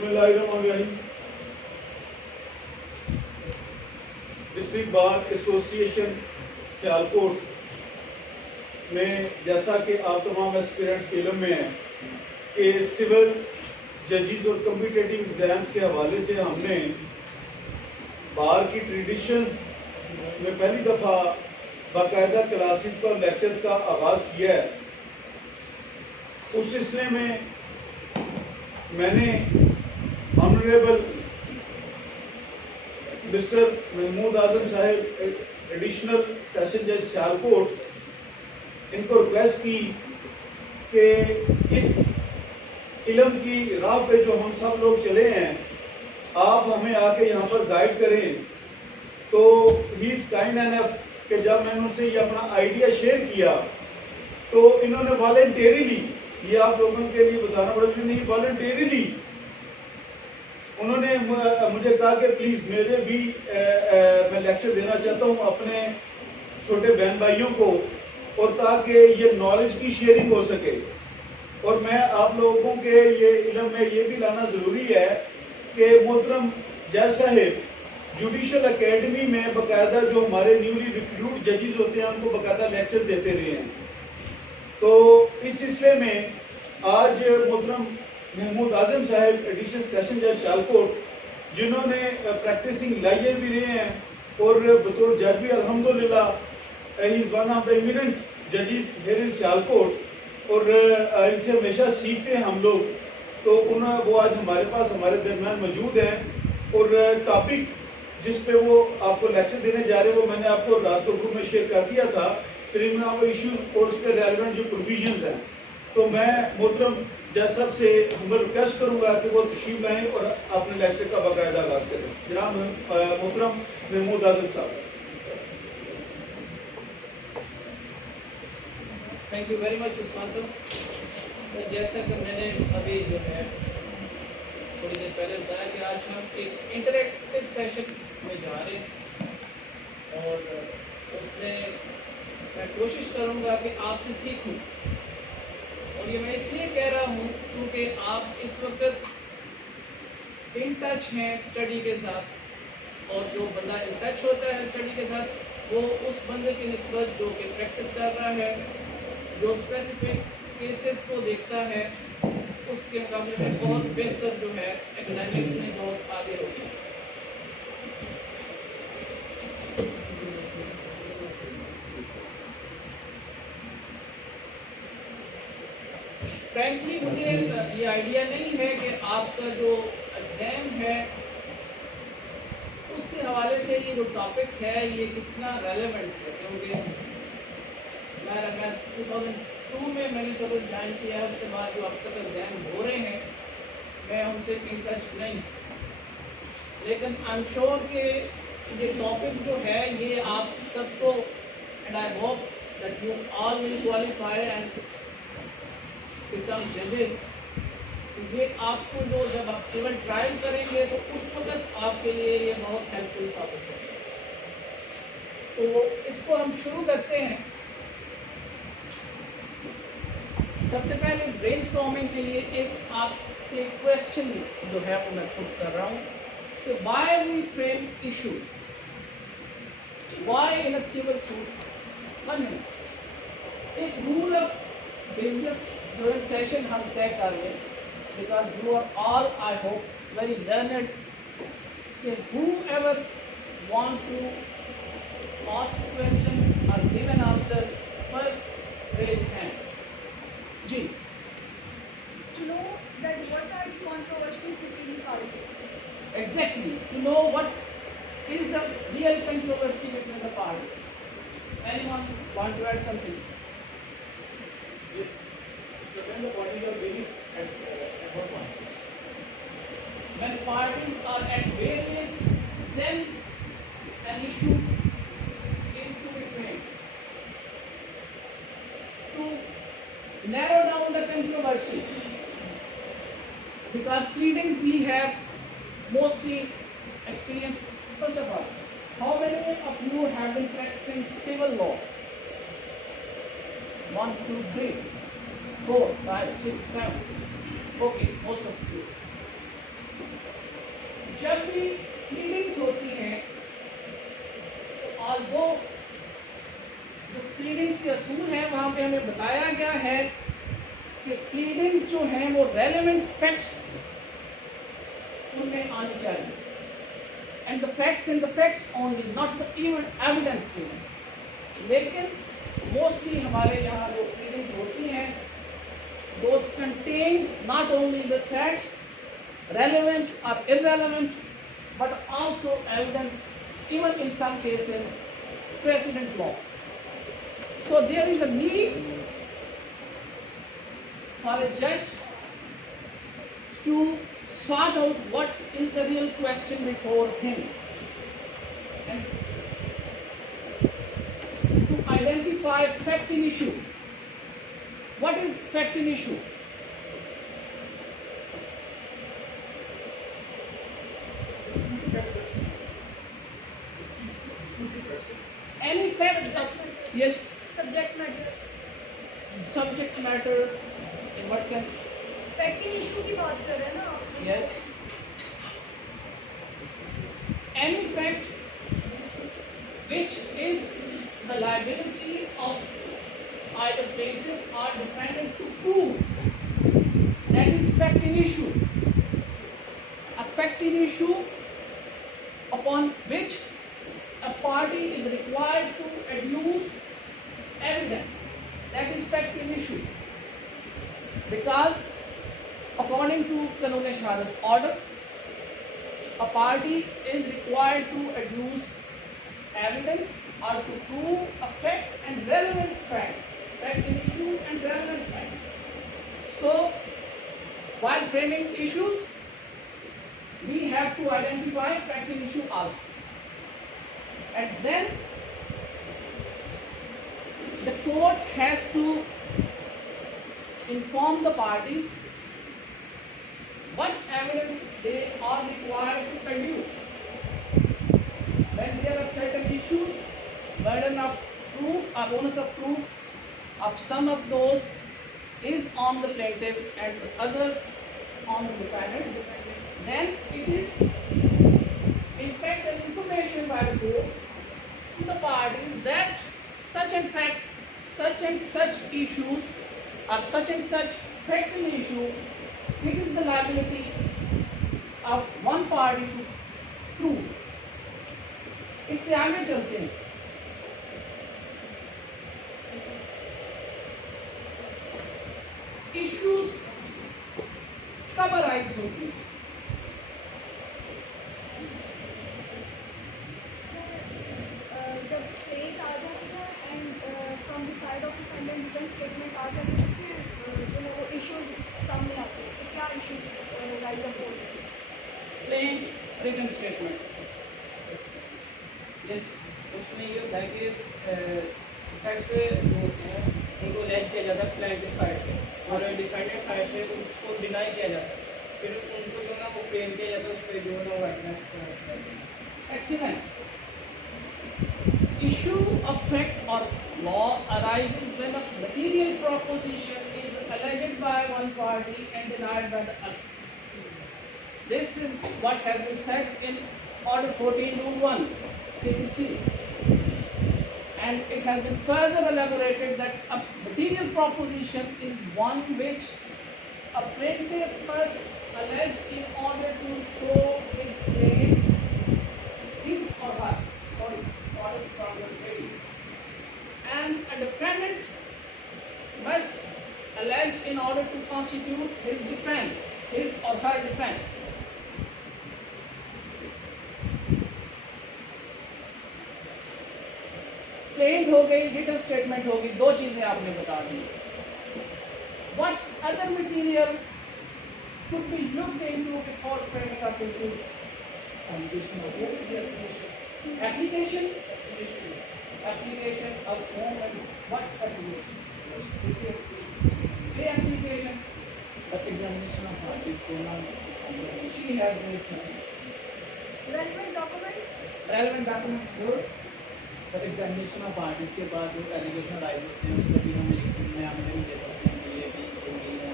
बिस्मिल्लाहिर्रहमानिर्रहीम। District bar association Sialkot में, जैसा कि आप तमाम एस्पिरेंट्स इल्म में हैं कि सिविल जजेस और कम्पिटिटिव एग्जाम्स के हवाले से हमने बार की ट्रेडिशंस में पहली दफ़ा बाकायदा क्लासेस और लेक्चर्स का आगाज़ किया है। उस सिलसिले में मैंने ऑनरेबल मिस्टर महमूद आजम साहब, एडिशनल सेशन जज सियालकोट, इनको रिक्वेस्ट की कि इस इल्म की राह पे जो हम सब लोग चले हैं, आप हमें आके यहाँ पर गाइड करें। तो ही इज़ काइंड एनफ कि जब मैंने उनसे ये अपना आइडिया शेयर किया तो इन्होंने वॉलंटेरिली, ये आप लोगों के लिए बताना पड़ेगा, नहीं वॉलंटेरिली उन्होंने मुझे कहा कि प्लीज़ मेरे भी मैं लेक्चर देना चाहता हूँ अपने छोटे बहन भाइयों को, और ताकि ये नॉलेज की शेयरिंग हो सके। और मैं आप लोगों के ये इल्म में ये भी लाना ज़रूरी है कि मोहतरम जज साहिब जुडिशल एकेडमी में बाकायदा जो हमारे न्यूली रिक्रूट जजेस होते हैं उनको बाकायदा लेक्चर्स देते रहे हैं। तो इस सिलसिले में आज मोहतरम महमूद आजम साहब, एडिशनल सेशन जज सियालकोट, जिन्होंने प्रैक्टिसिंग लॉयर भी रहे हैं और बतौर जज भी अल्हम्दुलिल्लाह he is one of the eminent जजेस हियर इन सियालकोट, और इनसे हमेशा सीखते हैं हम लोग। तो वो आज हमारे पास हमारे दरमियान मौजूद हैं, और टॉपिक जिस पे वो आपको लेक्चर देने जा रहे हैं वो मैंने आपको रात को ग्रुप में शेयर कर दिया था, क्रिमिनल इशू और उसके रेलेवेंट जो प्रोविजंस हैं। तो मैं मोहतरम जज साहब से हम्बल रिक्वेस्ट करूंगा कि वो तशरीफ लाएं और अपने लेक्चर का बाकायदा आगाज करें। जनाब मोहतरम महमूद आजम साहब। Thank you very much Usman साहब। जैसा कि मैंने अभी जो है थोड़ी देर पहले बताया कि आज हम एक इंटरेक्टिव सेशन में जा रहे हैं, और उसमें मैं कोशिश करूंगा कि आपसे सीखूं। और ये मैं इसलिए कह रहा हूँ क्योंकि आप इस वक्त इन टच हैं स्टडी के साथ, और जो बंदा इन टच होता है स्टडी के साथ वो उस बंदे की निस्बत जो कि प्रैक्टिस कर रहा है, जो स्पेसिफिक केसेस को देखता है, उसके मुकाबले में बहुत बेहतर जो है एकेडमिक्स में बहुत आगे होगी। फ्रैंकली मुझे ये आइडिया नहीं है कि आपका जो एग्जाम है उसके हवाले से ये जो टॉपिक है ये कितना रेलेवेंट है, क्योंकि मैं 2002 में मैंने सब ज्वाइन किया है, उसके बाद जो अब तक एग्जाम हो रहे हैं मैं उनसे इन टच नहीं, लेकिन आई एम श्योर कि ये टॉपिक जो है ये आप सबको, and I hope that you all will qualify and become जजेस। ये आपको जो जब आप सिविल ट्रायल करेंगे तो उस वक्त आपके लिए ये बहुत हेल्पफुल टॉपिक है। तो इसको हम शुरू करते हैं। सबसे पहले ब्रेनस्टॉर्मिंग के लिए एक आपसे क्वेश्चन जो है वो मैं पुट कर रहा हूँ कि why we frame issues, why in a civil suit. एक रूल ऑफ बिजनेस सेशन हम तय कर लें, because you are all I hope very learned, कि whoever want to ask question or give an answer, first raise hand. जी, To know that what are the controversies between the parties. exactly. To know what is the real controversy between the parties. Anyone want to add something? Yes. So when the parties are various at what point? When parties are at variance, then an issue is to be framed. To narrow down the controversy, because pleadings we have mostly experienced. First of all, how many of you have been practicing civil law? 1, 2, 3, 4, 5, 6, 7. Okay, most of you. जब भी प्लीडिंग्स होती हैं तो ऑल्दो जो प्लीडिंग्स के असूल हैं वहाँ पे हमें बताया गया है कि प्लीडिंग्स जो हैं वो रेलेवेंट फैक्ट्स उनमें आनी चाहिए, and the facts in the facts only, not the even evidence. लेकिन मोस्टली हमारे यहाँ जो प्लीडिंग्स होती हैं those contains not only the facts relevant or irrelevant but also evidence, even in some cases precedent law. So there is a need for a judge to sort out what is the real question before him and to identify fact in issue. What is fact in issue? Any fact, yes, Subject matter. subject matter, in what sense? Fact in issue की बात कर रहे हैं ना आप? Yes. Any fact which is the liability of either plaintiff or defendant to prove, that is fact in issue. A fact in issue upon which a party is required to adduce evidence, that is fact in issue. Because according to Qanun Shahadat order, a party is required to adduce evidence or to prove a fact and relevant fact, fact in issue and relevant fact. So, while framing issues, we have to identify fact in issue also. And then the court has to inform the parties what evidence they are required to produce. When there are certain issues, burden of proof or onus of proof of some of those is on the plaintiff and the other on the defendant, then it is in fact an information by the court to the parties that such and fact, such and such issues or such and such factual issue, it is the liability of one party to prove. इससे आगे चलते हैं। इश्यूज कब अराइज होती हैं? जब प्लेट आ जाता है and from the side of defendant written statement आ जाती है, फिर जो है वो इश्यूज सामने आते हैं। तो क्या इश्यूज राइज अप होते हैं? प्लेन रिटन स्टेटमेंट, उसमें ये होता है कि फैक्ट्स जो होते हैं उनको लैच किया जाता है प्लेंटिव साइड से और डिफेंडेंट साइड से उसको डिनाई किया जाता है, फिर उनको जो ना वो फ्रेम किया जाता है, उस पर जो है वो whiteness. excellent. Issue of fact or law arises when a material proposition is alleged by one party and denied by the other. This is what has been said in Order 14 Rule 1, CPC. And it has been further elaborated that a material proposition is one which a plaintiff must allege in order to show his claim, his or her, sorry, order from your case. And a defendant must allege in order to constitute his defense, his or her defense. Plaint हो गई, written statement होगी, दो चीजें आपने बता दी। What other material could be looked into before framing up into application of home and what application? Stay application, the examination of parties going on. She has mentioned relevant documents, relevant documents good. Sir examination of parties के बाद जो allegation rise होते हैं उसको भी हम लिखने में नहीं दे सकते हैं कि ये भी नहीं है।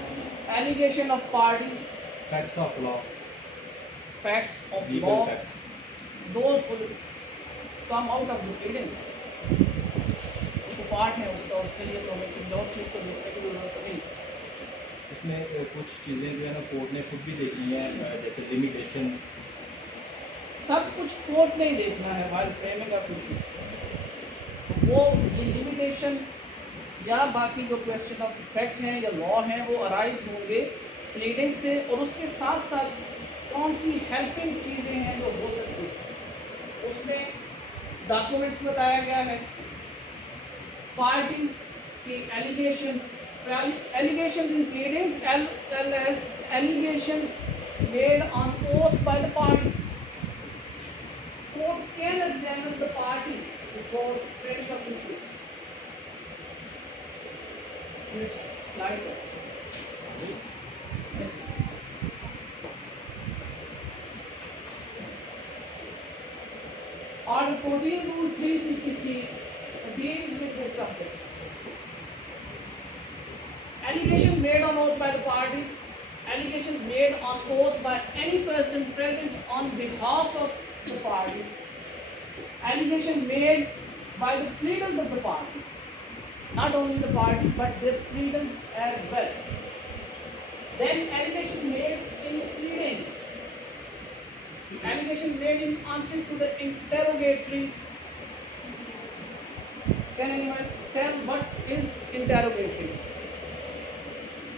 Allegation of parties, Facts of law. facts of Legal law, facts. those will come out of the pleadings. उसको पार्ट है उसका, उसके लिए तो हमें किसी और चीज़ को देखने की जरूरत नहीं। इसमें कुछ चीज़ें जो है ना कोर्ट ने खुद भी देखनी है, जैसे लिमिटेशन। सब कुछ कोर्ट नहीं देखना है वाइल फ्रेमिंग ऑफ इशू। वो ये लिमिटेशन या बाकी जो क्वेश्चन ऑफ फैक्ट हैं या लॉ हैं वो अराइज होंगे प्लीडिंग से, और उसके साथ साथ कौन सी हेल्पिंग चीज़ें हैं जो हो सकती हैं उसमें डॉक्यूमेंट्स बताया गया है, पार्टीज की allegations in pleadings as well as allegations made on oath by the parties. Court can examine the parties before framing of the case. Next slide. Order 14 Rule 3 CPC deals with this subject. Allegations made on oath by the parties, allegations made on oath by any person present on behalf of the parties, allegations made by the pleaders of the parties, not only the parties but their pleaders as well. Then allegations made in pleadings, allegations made in answer to the interrogatories. Can anyone tell what is interrogatories?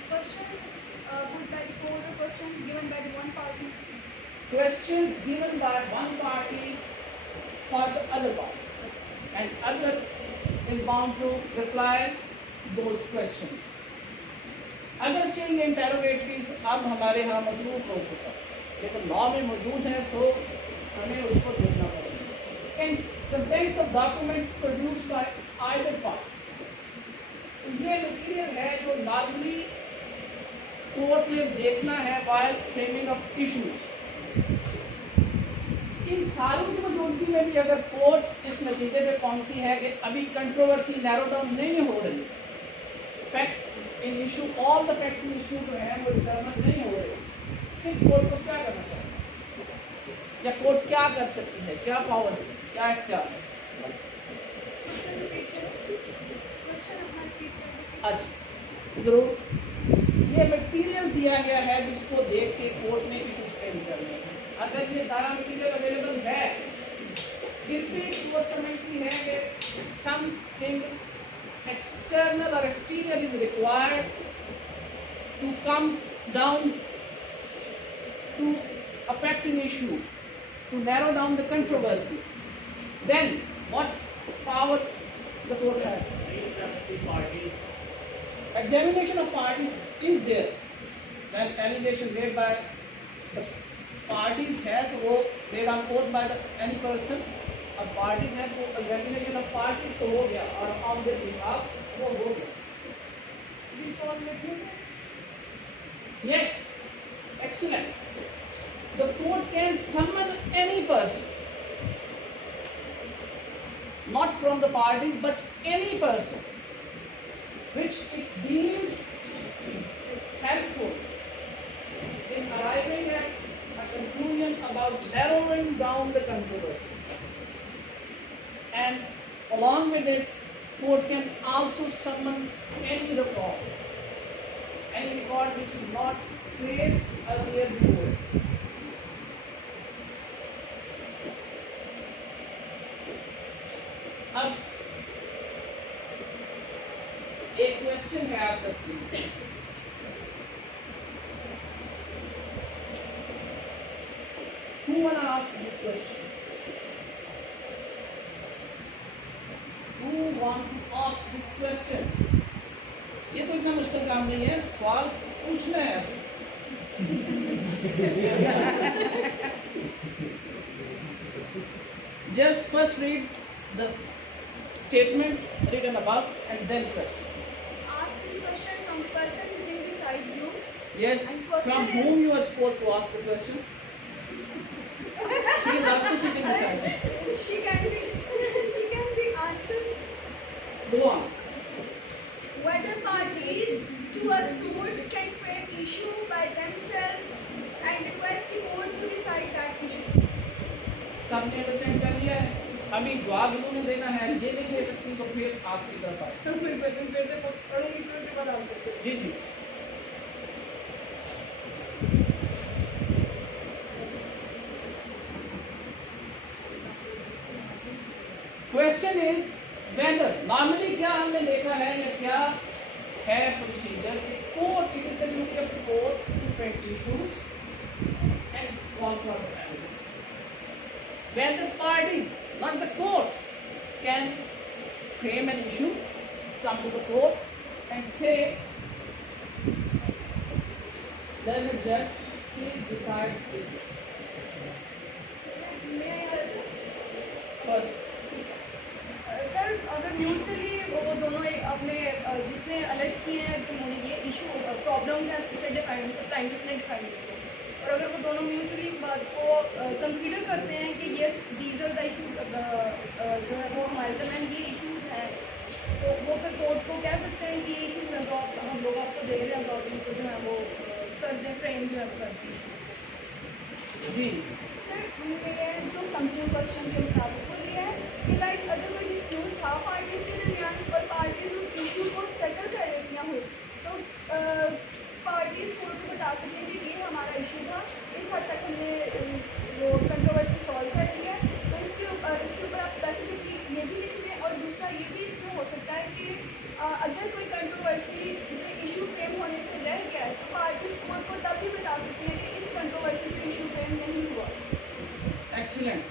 Questions put by the court or questions given by the one party. Questions given by one party for the other party, and other is bound to reply those questions. अगर चाहिए इंटेरोगेटरीज अब हमारे यहाँ मजबूत हो चुका है, लेकिन लॉ में मौजूद है तो हमें उसको देखना पड़ेगा। And contents of documents produced by either party. ये मटीरियल है जो नॉर्मली कोर्ट ने देखना है while framing of issues. इन सारों की मौजूदगी में भी अगर कोर्ट इस नतीजे पे पहुंचती है कि अभी कंट्रोवर्सी नैरो डाउन नहीं हो रही, fact in issue all the facts in issue जो है वो डिटरमिन नहीं हो रही, फिर कोर्ट को क्या करना चाहिए या कोर्ट क्या कर सकती है, क्या पावर है, क्या इख्तियार है? Question repeat करो। Question अपना repeat करो। अच्छा जरूर, ये मटीरियल दिया गया है जिसको देख के कोर्ट ने इशूज फ्रेम करने हैं। अगर ये सारा मटीरियल अवेलेबल है, फिर भी कोर्ट समझती है कि something external or exterior is required to come down to affect an issue, to narrow down the controversy. Then what power the court has? Examination of parties is there. When allegation made by the parties है तो वो made on oath by the any person, और parties है तो examination of parties तो हो गया और on their behalf वो हो गया। We call witnesses. Yes, excellent. The court can summon any person, not from the parties but any person, which it deems helpful in arriving at a conclusion about narrowing down the controversy. And along with it, court can also summon any record which is not placed earlier before. अब एक क्वेश्चन है आप सबके लिए, who wanna ask this question? Who want to ask this question? ये तो इतना मुश्किल काम नहीं है, सवाल पूछना है। Just first read the statement written above and then question. Ask this question from the person sitting beside you. Yes, And question from is- whom you are supposed to ask the question? She is also sitting beside me. She can be answered. Go on. Whether parties to a suit can frame issue by themselves and request the court to decide हमने अंडरस्टैंड कर लिया है, अभी जवाब उन्होंने देना है, ये नहीं दे सकती तो फिर आपकी तरफ आए। सर कोई क्वेश्चन फिर से पढ़ूंगी फिर उसके बाद आंसर करूंगी। जी जी। क्वेश्चन इज वेदर, नॉर्मली क्या हमने देखा है या क्या है procedure, court it is the duty of the court to frame issues and call for evidence. When the parties, not the court, can frame an issue, come to the court and say, then the judge, please decide this. First, sir अगर म्यूचुअली वो दोनों अपने जिसने अलर्ट किए हैं कि उन्होंने ये इशू प्रॉब्लम्स हैं इसे डिफाइन क्लाइंट ने डिफाइन किए, और अगर वो दोनों म्यूचुअली इस बात को कंसीडर करते हैं कि ये दीज आर द इशूज जो है वो हमारे दरमियान ये इशूज हैं, तो वो फिर कोर्ट को कह सकते हैं कि ये इशूज हैं तो हम लोग आपको दे रहे हैं तो आप इनको जो है वो कर दें, फ्रेम जो है कर दें। जी सर मेरे जो समझिंग क्वेश्चन के मुताबिक वो ये है कि लाइक अगर कोई डिस्प्यूट था पार्टीज के दरमियान और पार्टीज उस इशू को सेटल कर रही हो, तो पार्टीज कोर्ट को बता सकते हैं कि ये हमारा इशू था, इस हद तक हमने वो कंट्रोवर्सी सॉल्व कर दी है, तो इसके ऊपर आप स्पेसिफिकली ये भी लिख दें। और दूसरा ये भी इसमें हो सकता है कि अगर कोई कंट्रोवर्सी इशू फ्रेम होने से रह गया है तो पार्टीज कोर्ट को तब भी बता सकती हैं कि इस कंट्रोवर्सी पे इशू फ्रेम नहीं हुआ। एक्सीलेंट,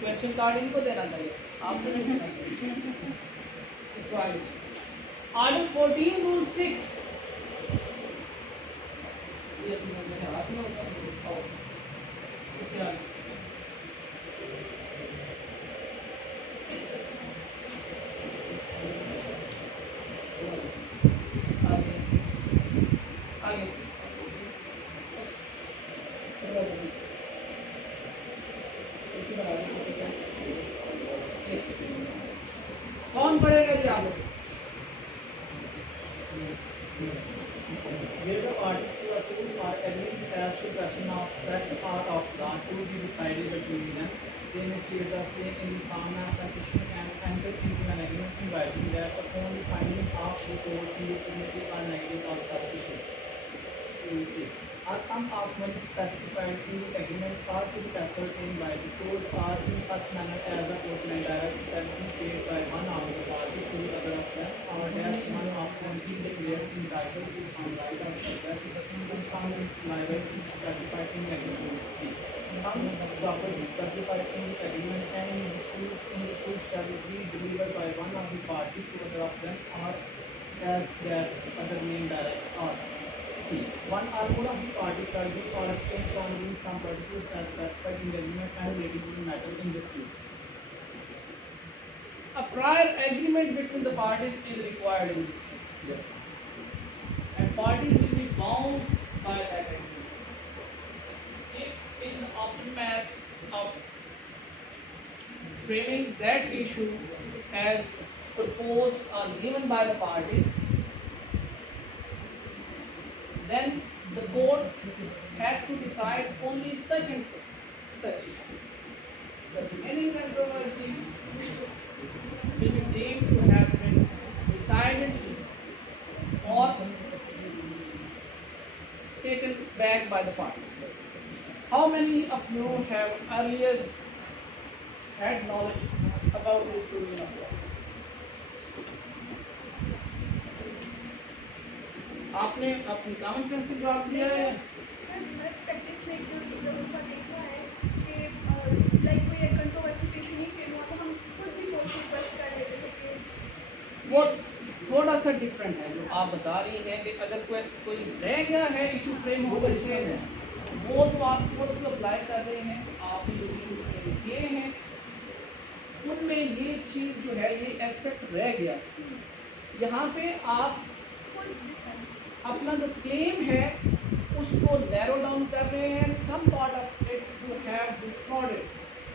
क्वेश्चन कार्ड इनको देना चाहिए, आपको नहीं देना चाहिए। इसको आगे आर्टिकल 14 रूल 6, ये मेरे हाथ में होता है, और इससे आगे आगे आगे कौन पढ़ेगा जी आप? Where the parties to a suit are agreed as to question of that part of law to be decided between them, they may state the same in the form as petition and enter into an agreement in writing that upon the finding of the court in the affirmative or negative of such issue. Or some of one specified in the agreement or to be ascertained by the court or in such manner as the court may direct that be paid by one of the parties to the other of them, or that one of them be declared entitled to some right of subject to the kingdom some liability specified in the agreement. Some property specified in the agreement and in the suit shall be delivered by one of the parties to other of them, or as that other name direct, or C. One or more of the parties shall be or abstain from doing some particulars as specified in the agreement and relating to the matter in dispute. A prior agreement between the parties is required in this case. Yes. And parties will be bound by that agreement. If in the aftermath of framing that issue as proposed or given by the parties, then the court has to decide only such and such issue. But any controversy will be deemed to have been decided or taken back by the parties. How many of you have earlier had knowledge about this provision of law? आपने अपनी common sense से जवाब दिया है? सर मैं प्रैक्टिस में जो दफ़ा देखा है कि लाइक कोई एक कंट्रोवर्सी इशू नहीं फेल हुआ तो हम खुद भी कोर्ट को रिक्वेस्ट कर देते थे कि वो थोड़ा सा डिफरेंट है जो आप बता रही हैं कि अगर कोई रह गया है इशू फ्रेम होकर से वो तो आप कोर्ट को अप्लाई कर रहे हैं, आप जो इशू फ्रेम किए हैं उनमें ये चीज़ जो है ये एस्पेक्ट रह गया। यहाँ पे आप खुद डिसाइड अपना जो क्लेम है उसको नैरो डाउन कर रहे हैं, some part of it you have discarded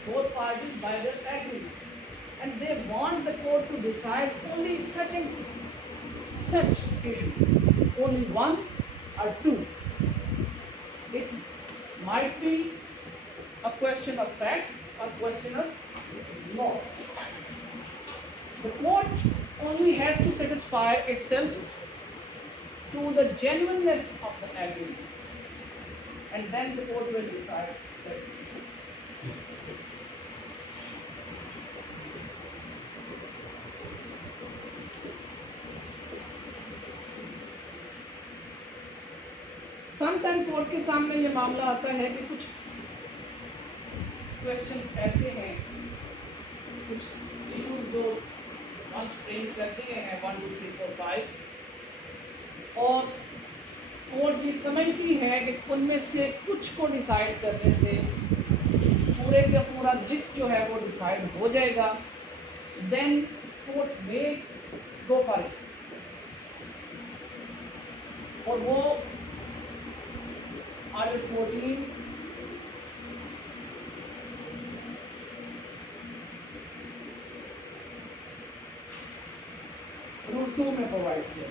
both parties by their agreement and they want the court to decide only such and such issue, only one or two. It might be a question of fact a question of law. The court only has to satisfy itself to the genuineness of the agreement, and then the court will decide that. Sometime court के सामने ये मामला आता है कि कुछ क्वेश्चन ऐसे हैं, कुछ इशू जो हम फ्रेम कर दिए हैं 1 2 3 4 5, और कोर्ट ये समझती है कि उनमें से कुछ को डिसाइड करने से पूरे का पूरा लिस्ट जो है वो डिसाइड हो जाएगा, देन कोर्ट में गो फॉर इट। और वो आर्टिकल 14 रूल 2 में प्रोवाइड किया।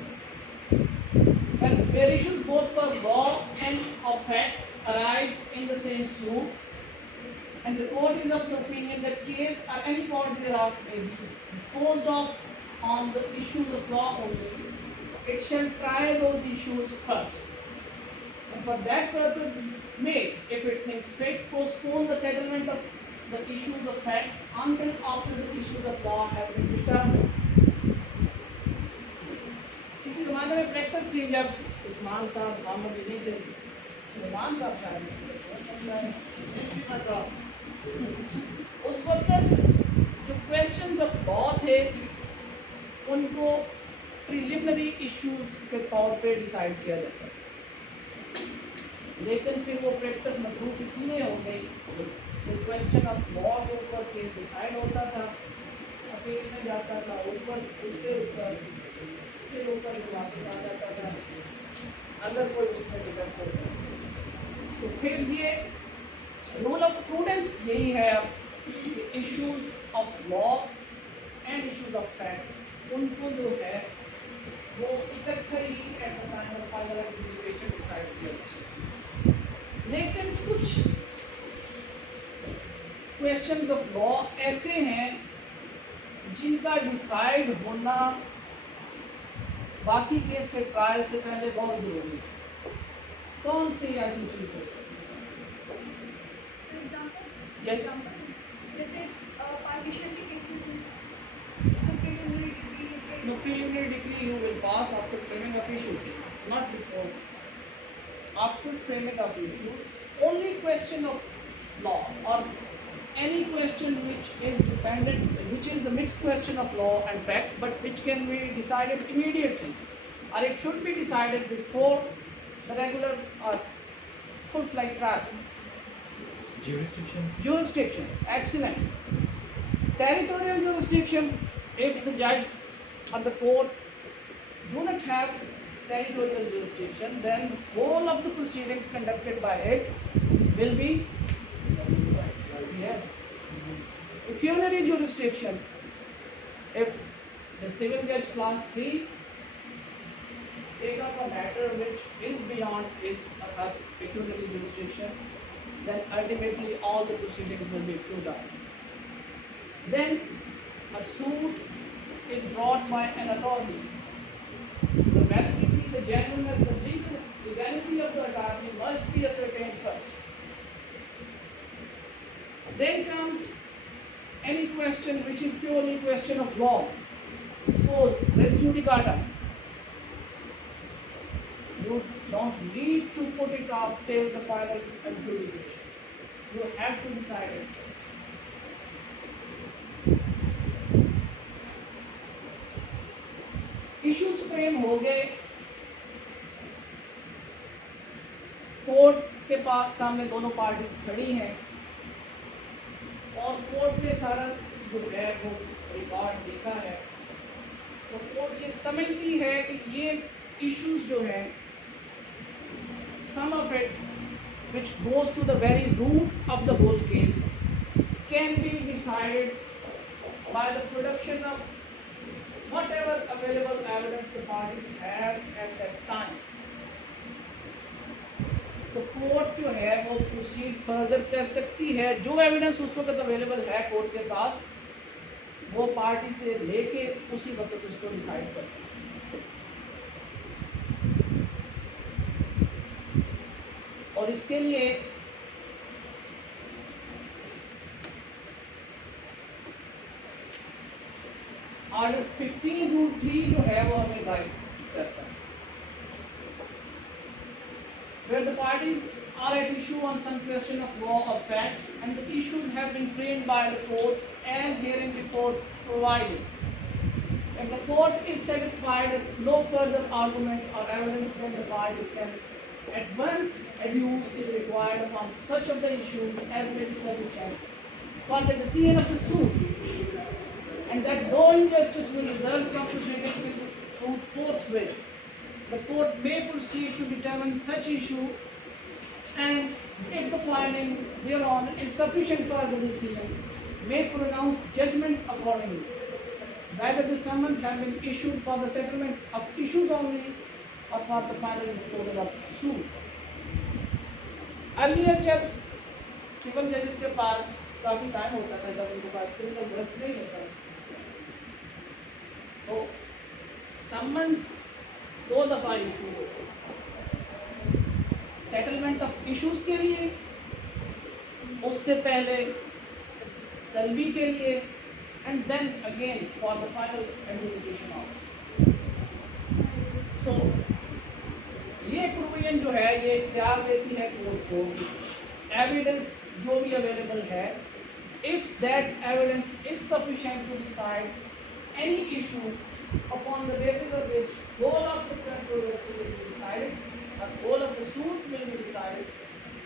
When where issues both for law and of fact arise in the same suit, and the court is of the opinion that case or any part thereof may be disposed of on the issues of law only, it shall try those issues first, and for that purpose may, if it thinks fit, postpone the settlement of the issues of fact until after the issues of law have been determined. इसी जमाने में प्रैक्टिस थी जब उस्मान साहब मोहम्मद नहीं थे, सुलेमान साहब शायद उस वक्त जो क्वेश्चंस ऑफ लॉ थे उनको प्रिलिमिनरी इश्यूज के तौर पे डिसाइड किया जाता था, लेकिन फिर वो प्रैक्टिस मजबूत इसलिए हो गई कि क्वेश्चन ऑफ लॉ के ऊपर केस डिसाइड होता था, अपील में जाता था, ऊपर उससे ऊपर वापस आ जाता था अगर कोई उसमें डिफेक्ट होता है। तो फिर ये रूल ऑफ प्रूडेंस यही है अब issues of law and issues of fact उनको जो है वो इकट्ठे ही at the time of final adjudication decide किया जाता है। लेकिन कुछ क्वेश्चंस ऑफ लॉ ऐसे हैं जिनका डिसाइड होना बाकी केस के ट्रायल से पहले बहुत जरूरी है। कौन सी ऐसी चीज हो सकती है? जैसे पार्टीशन के केसेस में preliminary decree you will pass after framing of issue, not before. After framing of issue, only question of law or any question which is dependent, which is a mixed question of law and fact, but which can be decided immediately, or it should be decided before the regular or full-fledged trial. Jurisdiction, excellent. Territorial jurisdiction, if the judge or the court do not have territorial jurisdiction, then whole of the proceedings conducted by it will be yes. Pecuniary jurisdiction, if the civil judge class 3 take up a matter which is beyond his or her pecuniary jurisdiction, then ultimately all the proceedings will be futile. Then a suit is brought by an attorney. The validity, the genuineness, the legality of the attorney must be ascertained first. Then comes any question which is purely question of law. Suppose res judicata. You don't need to put it off till the final adjudication. You have to decide it. Issues frame हो गए, कोर्ट के पास सामने दोनों पार्टीज खड़ी हैं और कोर्ट ने सारा जो है वो रिकॉर्ड देखा है, तो कोर्ट ये समझती है कि ये इश्यूज जो है some of it which goes to the very root of the whole case can be decided by the production of whatever available evidence the parties have at that time. तो कोर्ट जो है है वो प्रोसीड फर्दर कर सकती है। जो एविडेंस उस वक्त अवेलेबल है कोर्ट के पास, वो पार्टी से लेके उसी वक्त उसको डिसाइड कर सकती है। और इसके लिए ऑर्डर 15(3) जो है वो हमें गाइड करता है। Where the parties are at issue on some question of law or fact and the issues have been framed by the court as hereinbefore provided. If the court is satisfied that no further argument or evidence than the parties can at once adduce is required upon such of the issues as may be sufficient for the decision of the suit, and that no injustice will result from proceeding with the suit forthwith, the court may proceed to determine such issue, and if the finding thereon is sufficient for the decision, may pronounce judgment accordingly. Whether the summons have been issued for the settlement of issues only or for the final disposal of suit. Earlier जब सिविल जजेस के पास काफी टाइम होता था, जब उनके पास criminal work नहीं होता, तो समन्स 2 दफा इशू होते, सेटलमेंट ऑफ इश्यूज के लिए, उससे पहले तलबी के लिए, and then again for the final adjudication of. So ये प्रोविजन जो है ये इख्तियार देती है कोर्ट को एविडेंस जो भी अवेलेबल है, if that evidence is sufficient to decide any issue upon the basis of which whole of the controversy will be decided or whole of the suit will be decided,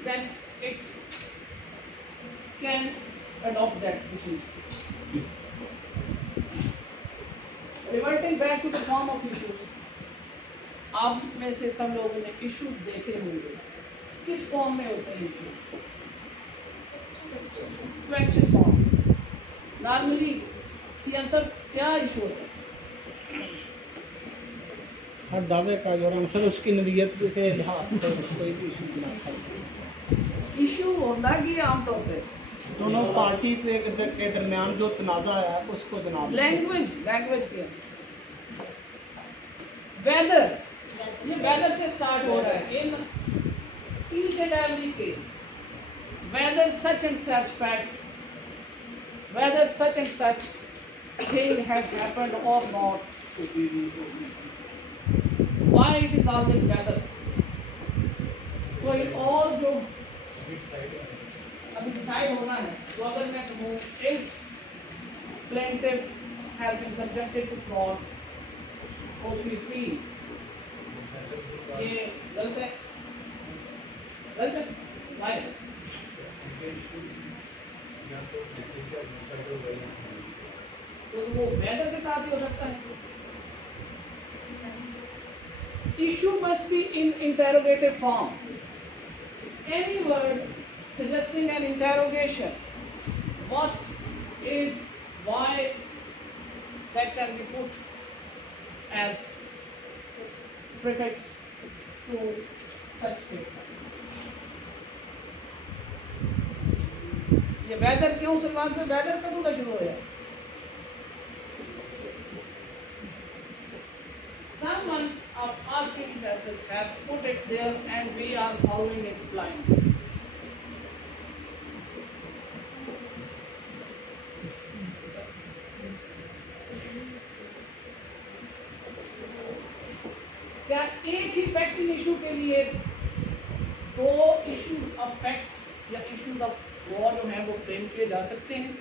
then it can adopt that procedure. Reverting back to the form of issues, आप में से सब लोगों ने इशू देखे होंगे। किस फॉर्म में होते हैं issue? Question form. Normally CM sir क्या इशू होता है? हर दावे का जो आंसर उसकी नवीयत के लिहाज से कोई भी इशू बना सकते। इशू होता कि आमतौर पे दोनों पार्टी के दरमियान जो तनाज़ा है उसको जनाब लैंग्वेज के वेदर, ये वेदर से स्टार्ट हो रहा है in each and every case, whether such and such fact, whether such and such thing has happened और not, why it is always weather. कोई और जो अभी डिसाइड होना है, तो अगर मैं कहूँ इस plaintiff has been subjected to fraud OP3, ये गलत है, गलत है, why? तो वो वेदर के साथ ही हो सकता है। Issue must be in interrogative form. Any word suggesting an interrogation, what is, why, that can be put as prefix to such statement. ये वेदर क्यों शुरुआत से वेदर कब होना शुरू होया? Someone of our predecessors have put it there and we are following it blindly. क्या एक ही फैक्टिंग इशू के लिए 2 इश्यूज ऑफ फैक्ट या इश्यूज ऑफ लॉ जो है वो फ्रेम किए जा सकते हैं?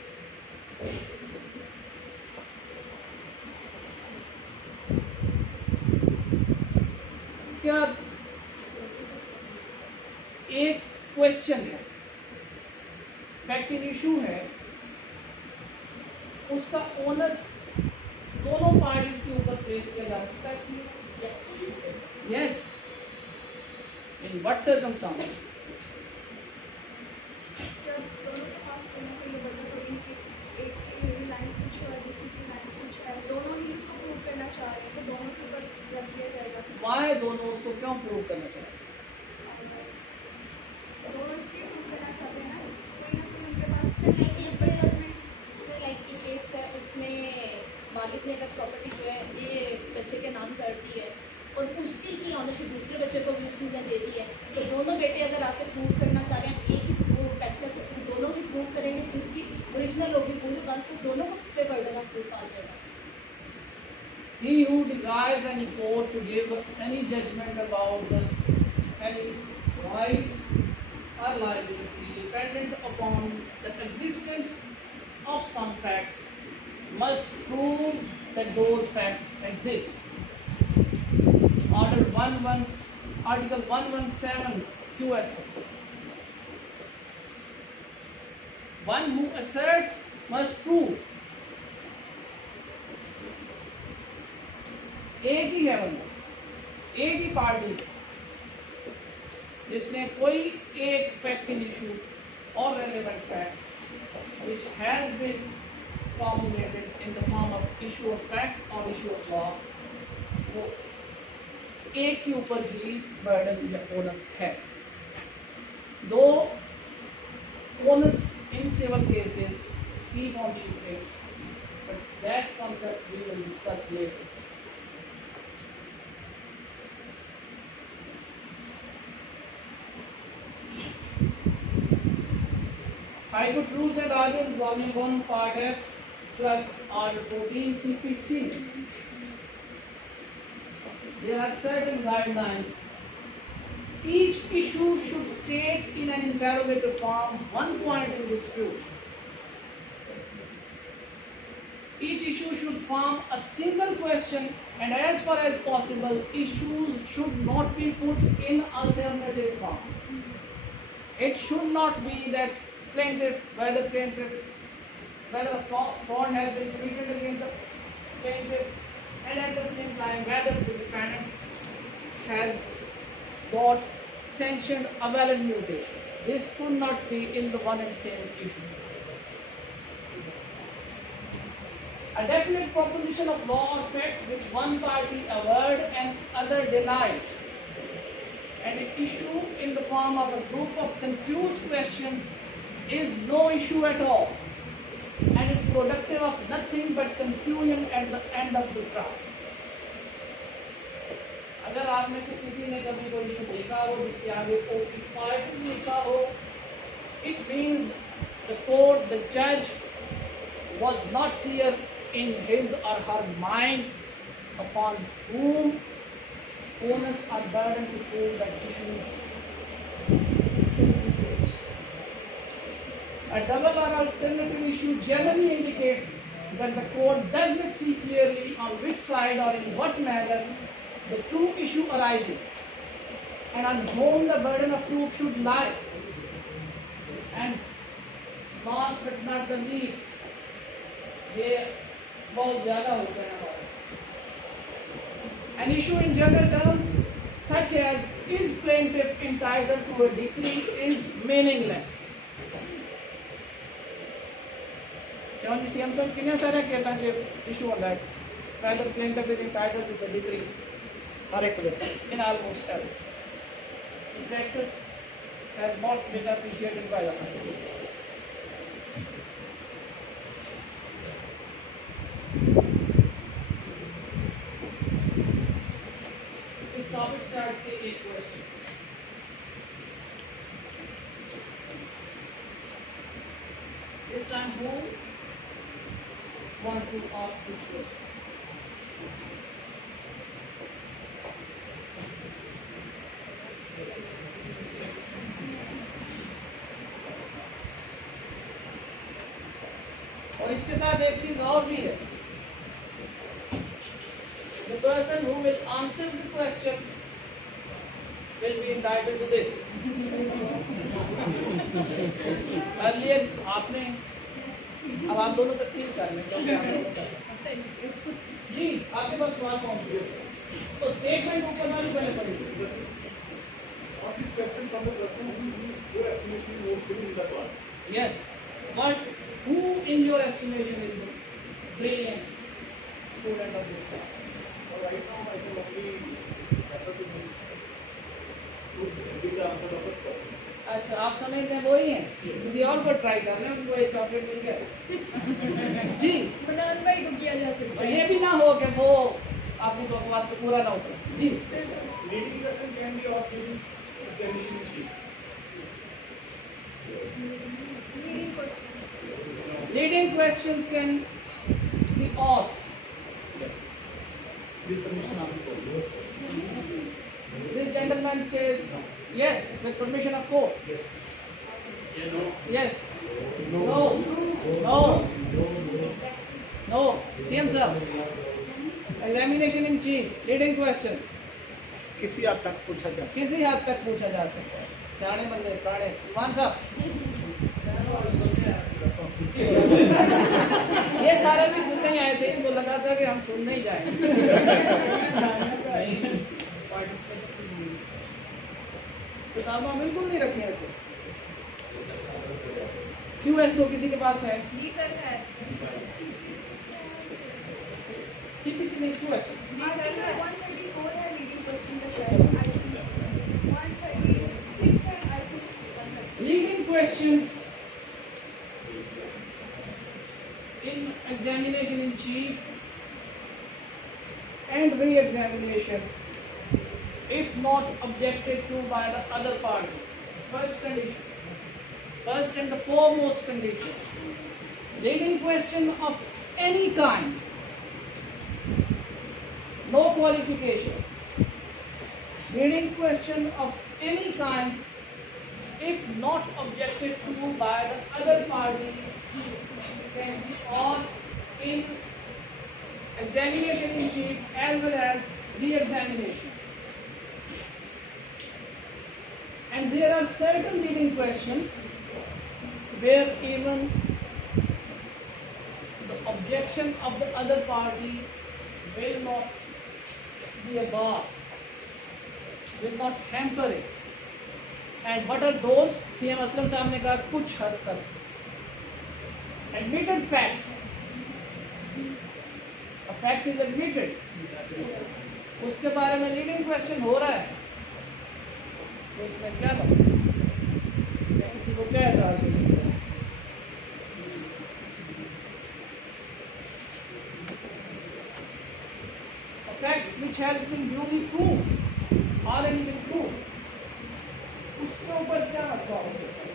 क्या एक क्वेश्चन है, फैक्टिंग इशू है, उसका ओनस दोनों पार्टीज के ऊपर प्लेस किया जा सकता है? यस। In what circumstance? जब दोनों के पास करने के लिए बता कोई एक की लाइन्स कुछ है, दूसरी की लाइन्स कुछ है, दोनों ही उसको प्रूव करना चाह रहे हैं, तो दोनों के ऊपर रख दिया जाएगा। वाई दोनों उसको क्यों प्रूव करना चाहते हैं? दोनों ने अगर प्रॉपर्टी जो है ये बच्चे के नाम कर दी है और उसी की ऑनरशिप दूसरे बच्चे को भी उसने दे दी है, तो दोनों बेटे अगर आके प्रूव करना चाह रहे हैं एक ही प्रूव फैक्टर, तो दोनों ही प्रूव करेंगे, जिसकी ओरिजिनल होगी पूरी बात, तो दोनों पे बर्डन ऑफ प्रूफ आ जाएगा। He who desires any court to give any judgment about any right or liability dependent upon the existence of some facts must prove that those facts exist. Article 117 QS. One who asserts must prove. एक ही है बंदा, एक ही पार्टी जिसने कोई एक फैक्टिंग इशू और relevant fact which has been formulated in the form of issue of fact or issue of law, वो एक के ऊपर ही बर्डन या ओनस है। दो onus in civil cases keep on shifting, but that concept we will discuss later. High Court Rules and Orders, Volume 1, Part F, plus Order 14 CPC. There are certain guidelines. Each issue should state in an interrogative form one point in dispute. Each issue should form a single question, and as far as possible, issues should not be put in alternative form. It should not be that whether a fraud has been committed against the plaintiff, and at the same time whether the defendant has got sanctioned a valid mutation. This could not be in the one and same issue. A definite proposition of law or fact which one party averred and other denied, and an issue in the form of a group of confused questions is no issue at all, and is productive of nothing but confusion at the end of the draft. अगर आप में से किसी ने कभी कोई इशू देखा हो जिसके आगे कोर्ट पार्टी लिखा हो, it means the court, the judge was not clear in his or her mind upon whom onus or burden to prove that issue. A double or alternative issue generally indicates that the court does not see clearly on which side or in what manner the true issue arises, and on whom the burden of proof should lie. And last but not the least, ये बहुत ज़्यादा होता है हमारे। An issue in general terms, such as is plaintiff entitled to a decree, is meaningless. क्योंकि सीएम साहब कितने सारे केसांचे इशू होता है, whether plaintiff is entitled to the decree. हर एक को In almost every. The practice has not been appreciated by the country. इस टॉपिक स्टार्ट के एक question. This time who want to ask this question? और इसके साथ एक चीज और भी है। The person who will answer the question will be entitled to this. Earlier आपने, अब आप दोनों तकसीम कर लें क्योंकि आप दोनों कर जी, आपके पास सवाल कौन है? तो स्टेटमेंट ऊपर वाली पहले पढ़िए। What is question from the person who is your estimation most good in the class? Yes, but who in your estimation is the brilliant student of this class? Right now, I can only refer to this to give the answer of this question. अच्छा आप समझते हैं वही हैं, किसी और को ट्राई कर लें, उनको एक चॉकलेट मिल गया। जी मनान भाई को किया जा सकता और है। ये भी ना हो कि वो आपकी तो बात को पूरा ना उतरे। जी Leading question can be asked during examination in chief. Leading question. Leading questions can be asked With permission of the court. This gentleman says yes, with permission of court. Yes. Yes. No. No. No. CM sir. Examination in chief. Leading question. किसी हद तक पूछा जा किसी हद तक पूछा जा सकता है। सियाने बंदे काड़े। मान साहब। ये सारे भी सुनने ही आए थे, इनको लगा था कि हम सुनने ही जाएंगे। किताबें बिल्कुल नहीं रखी हैं। QSO किसी के पास है? जी सर है। CPC नहीं, QSO। जी सर है। 134 है लीडिंग क्वेश्चन का शायद, आई थिंक 136 है, I think 136। Leading questions in examination in chief and re-examination if not objected to by the other party. First condition, first and the foremost condition, leading question of any kind, no qualification, leading question of any kind if not objected to by the other party can be asked in examination in chief as well as re-examination. And there are certain leading questions where even the objection of the other party will not be a bar, will not hamper it. And what are those? CM Aslam साहब ने कहा कुछ हद तक admitted facts. A fact is admitted. उसके बारे में leading question हो रहा है, तो इसमें क्या मतलब? इसमें किसी को क्या एतराज हो सकता है? A fact which has been duly proved, already been proved, उसके ऊपर क्या मसला हो सकता है?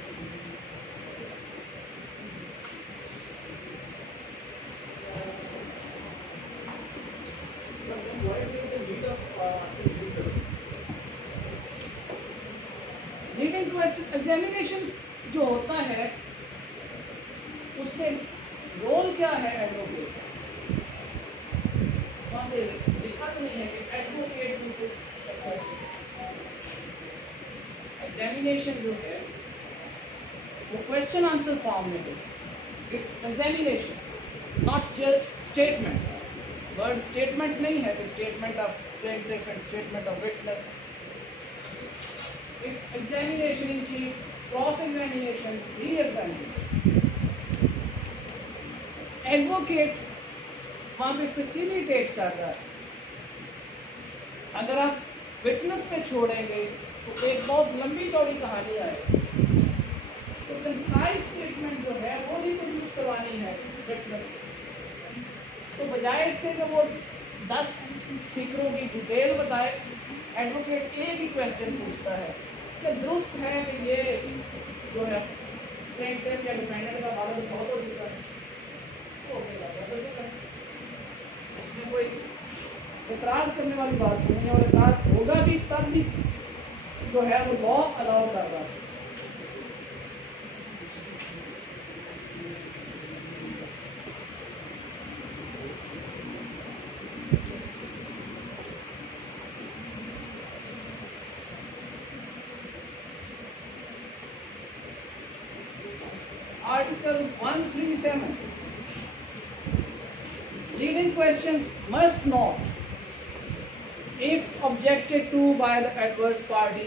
लीडिंग क्वेश्चन एग्जामिनेशन जो होता है उसमें रोल क्या है एडवोकेट? वहाँ पे लिखा तो नहीं है कि एडवोकेट एग्जामिनेशन जो है वो क्वेश्चन आंसर फॉर्म में है। It's examination not just statement. Word statement नहीं है, statement of plaintiff and statement of witness. It's examination in chief, cross-examination, re-examination. Advocate वहाँ पे facilitate कर रहा है। अगर आप विटनेस पे छोड़ेंगे तो एक बहुत लंबी चौड़ी कहानी आएगी। तो कंसाइज स्टेटमेंट जो है वो रिप्रोड्यूस करवानी है विटनेस से। तो बजाय इसके कि वो 10 फिक्रों की डिटेल बताए, एडवोकेट एक ही क्वेश्चन पूछता है कि दुरुस्त है कि ये जो है प्लेंटिफ या डिफेंडेंट का वादा बहुत हो चुका है, तो इसमें कोई एतराज़ करने वाली बात नहीं है। और एतराज़ होगा भी तब भी जो है वो लॉ अलाउ कर रहा है। Article 137. Leading questions must not, if objected to by the adverse party,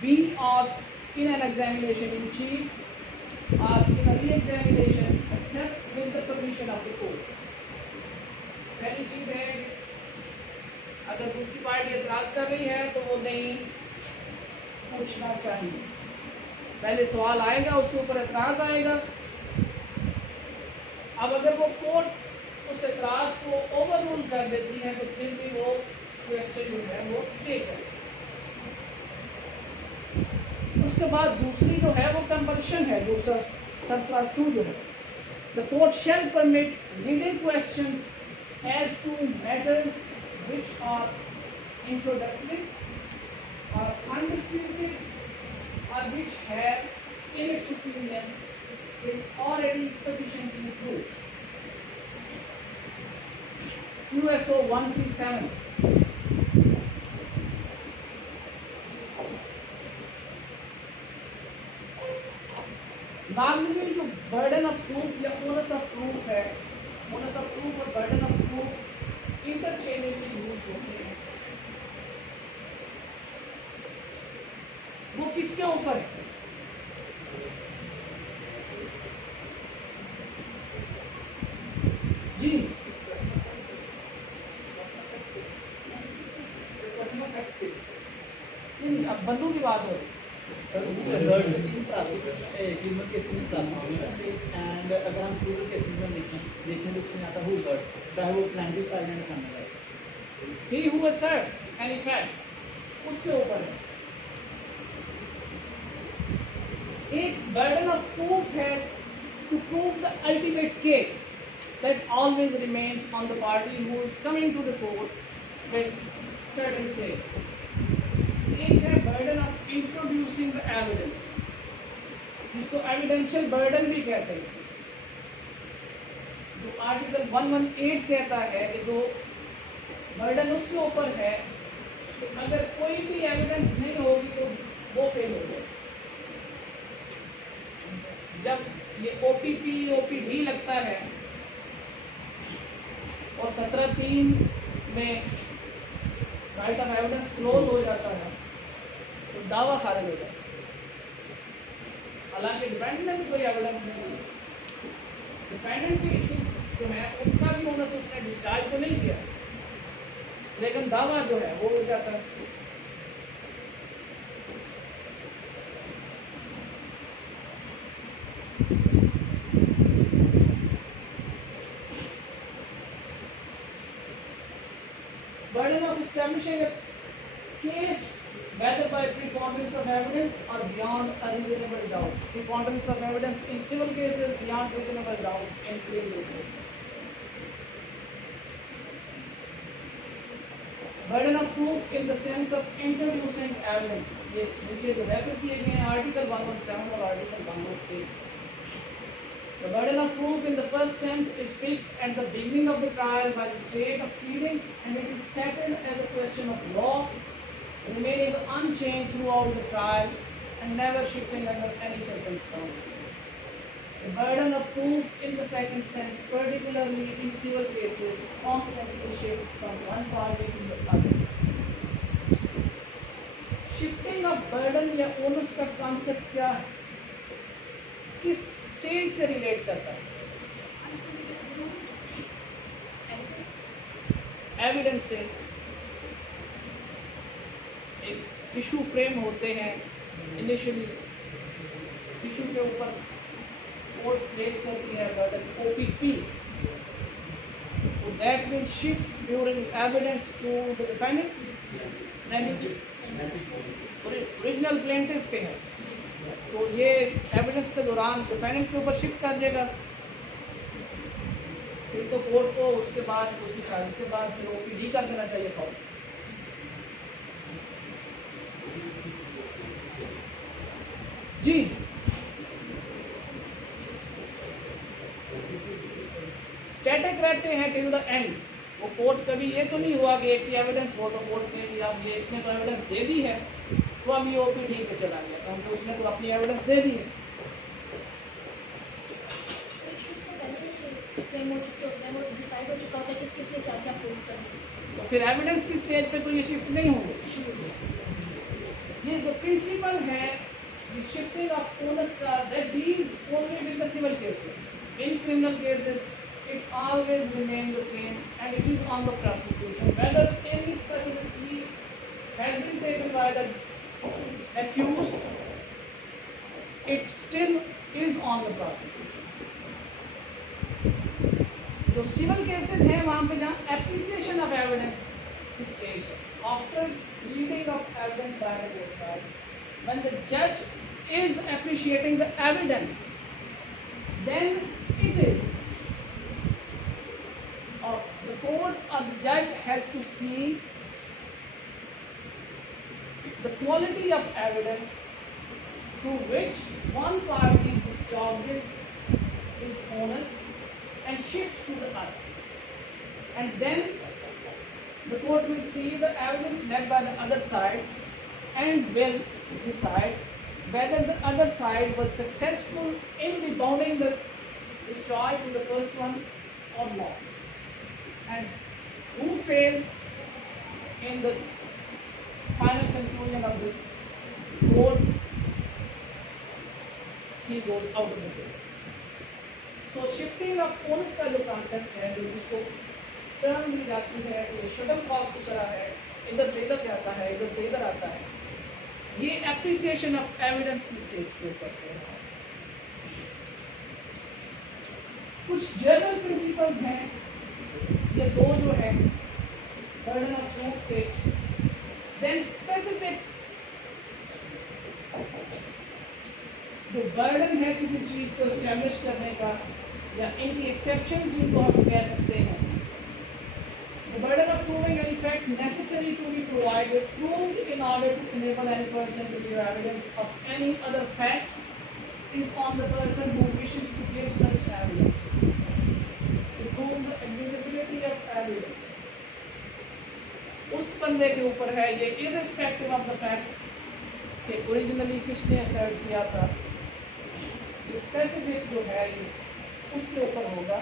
be asked in an examination in chief or in a re-examination except with the permission of the court. पहली चीज है, अगर दूसरी पार्टी एतराज कर रही है तो वो नहीं पूछना चाहिए। पहले सवाल आएगा, उसके ऊपर एतराज़ आएगा। अब अगर वो कोर्ट उस एतराज़ को ओवर रूल कर देती है तो फिर भी वो क्वेश्चन जो है वो स्टे करे। उसके बाद दूसरी जो है वो कंपल्शन है, दूसरा सब क्लास 2 जो है, the court shall permit leading questions as to matters which are introductory or undisputed or which have in its opinion is already sufficiently proved. USO 137 नॉर्मली जो बर्डन ऑफ प्रूफ या ओनस ऑफ प्रूफ है, onus of proof और burden of proof interchangeably use होते हैं। वो किसके ऊपर है? जी नहीं, अब बंदू की बात हो रही है। क्रिमिनल केसेस में क्लासिफिकेशन एंड अगर हम सिविल केसेस में देखें तो उसमें आता है चाहे वो प्लांटिव साइलेंट सामने आए, He who asserts any fact उसके ऊपर है। एक burden of proof है to prove the ultimate case that always remains on the party who is coming to the court with certain claim. एक है burden of introducing the evidence, जिसको evidential burden भी कहते हैं। जो आर्टिकल 118 कहता है कि जो बर्डन उसके ऊपर है कि अगर कोई भी एविडेंस नहीं होगी तो वो फेल हो जाए। जब ये ओपीपी ओपीडी लगता है और 17(3) में राइट ऑफ एविडेंस क्लोज हो जाता है तो दावा खारिज हो जाता है। हालांकि डिफेंडेंट ने भी कोई एविडेंस नहीं दी, डिफेंडेंट के इश्यूज जो है उनका भी ओनस उसने डिस्चार्ज तो नहीं किया, लेकिन दावा जो है वो हो जाता है। Burden of establishing a case whether by preponderance of evidence or beyond a reasonable doubt. Preponderance of evidence in civil cases, beyond reasonable doubt in criminal cases. Burden of proof in the sense of introducing evidence. ये नीचे जो रेफर किए गए हैं आर्टिकल 117 और आर्टिकल 118। The burden of proof in the first sense is fixed at the beginning of the trial by the state of pleadings, and it is settled as a question of law, remaining unchanged throughout the trial and never shifting under any circumstances. The burden of proof in the second sense, particularly in civil cases, constantly shifts from one party to the other. Shifting of burden या onus का concept क्या है? किस स्टेज से रिलेट करता है? एविडेंस से। एक इशू फ्रेम होते हैं इनिशियली, इशू के ऊपर कोर्ट प्लेस करती है burden OPP, so that will shift during evidence to the defendant, original plaintiff पे है तो ये एविडेंस के दौरान डिफेंडेंट के ऊपर शिफ्ट कर देगा। फिर तो कोर्ट को उसके बाद उसकी शादी के बाद फिर ओपीडी कर देना चाहिए था। जी स्टैटिक रहते हैं टिल द एंड। वो कोर्ट कभी ये तो नहीं हुआ कि एक ही एविडेंस हो तो कोर्ट ने अब ये इसने तो एविडेंस दे दी है तो अब ये ओपीडी पे चला गया, क्योंकि उसने तो अपनी एविडेंस दे दी है। फ्रेम हो चुके होते हैं, वो डिसाइड हो चुका होता है किस किसने क्या क्या प्रूव करना है। तो फिर एविडेंस की स्टेज पे तो ये शिफ्ट नहीं होंगे। ये जो प्रिंसिपल है शिफ्टिंग ऑफ ओनस का, that deals only with the civil cases. In criminal cases it always remain the same and it is on the prosecution whether any specific plea has been taken by the accused it still is on the prosecution. जो civil cases हैं वहाँ पे जहाँ appreciation of evidence की स्टेज है, after reading of evidence by the both side, when the जज is appreciating the evidence, then it is the court or the judge has to see the quality of evidence to which one party discharges his onus and shifts to the other, and then the court will see the evidence led by the other side and will decide whether the other side was successful in rebounding the destroy to the first one or not, and who fails in the final conclusion of the court, he goes out of the court. So shifting of onus का जो concept है, जो जिसको टर्म दी जाती है, ये shuttle Kock की तरह है, इधर से इधर जाता है, इधर से इधर आता है, ये एप्रिसिएशन ऑफ एविडेंस की स्टेज पे करते हैं। कुछ जनरल प्रिंसिपल्स हैं, ये दो जो है, burden of proof takes, then specific जो बर्डन है किसी चीज को एस्टेब्लिश करने का, या इनकी एक्सेप्शंस जिनको हम कह सकते हैं, the burden of proving any fact necessary to be provided, proved in order to enable any person to give evidence of any other fact, is on the person who wishes to give such evidence. To prove the admissibility of evidence, उस बंदे के ऊपर है ये, irrespective of the fact कि ओरिजिनली किसने असर्ट किया था, स्पेसिफिक जो है ये उसके ऊपर होगा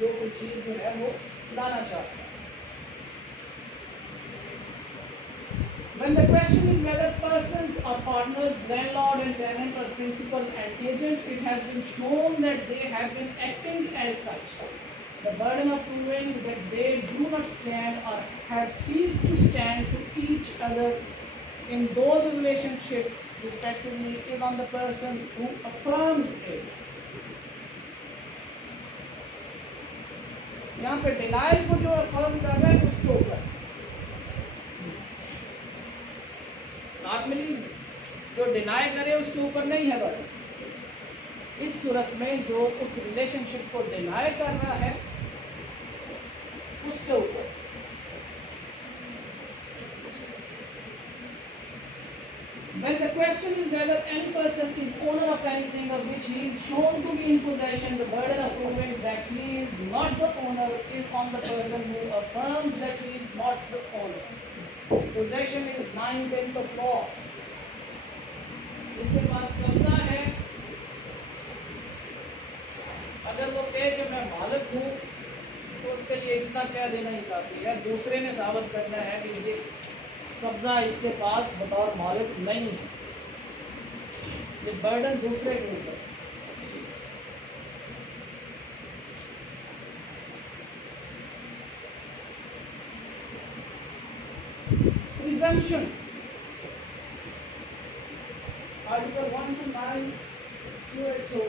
जो कोई चीज़ जो है वो लाना चाहता है। When the question is whether persons or partners, landlord and tenant or principal and agent, it has been shown that they have been acting as such. The burden of proving that they do not stand or have ceased to stand to each other in those relationships respectively is on the person who affirms it. यहाँ पे डिनाइल को जो अफर्म कर रहा है उसके ऊपर, नॉर्मली जो डिनाई करे उसके ऊपर नहीं है बर्डन। इस सूरत में जो उस रिलेशनशिप को डिनाई कर रहा है उसके ऊपर। When the question is whether any person is owner of anything of which he is shown to be in possession, the burden of proving that he is not the owner is on the person who affirms that he is not the owner. Possession is 9/10 of law. इसके पास कब्जा है, अगर वो कहे कि मैं मालिक हूँ तो उसके लिए इतना कह देना ही काफी है। दूसरे ने साबित करना है कि ये कब्जा इसके पास बतौर मालिक नहीं है, ये बर्डन दूसरे के ऊपर। Presumption, Article 129 USO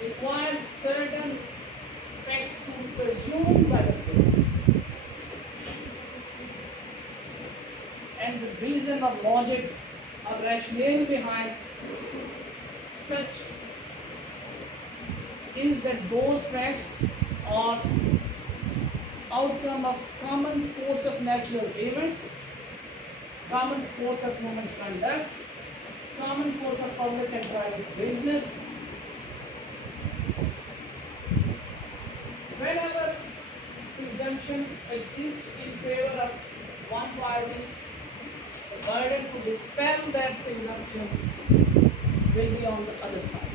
requires certain facts to be presumed by the court, and the reason of logic or rationale behind such is that those facts are outcome of common course of natural events, common course of human conduct, common course of public and private business. Whenever presumptions exist in favor of one party, the burden to dispel that presumption will be on the other side.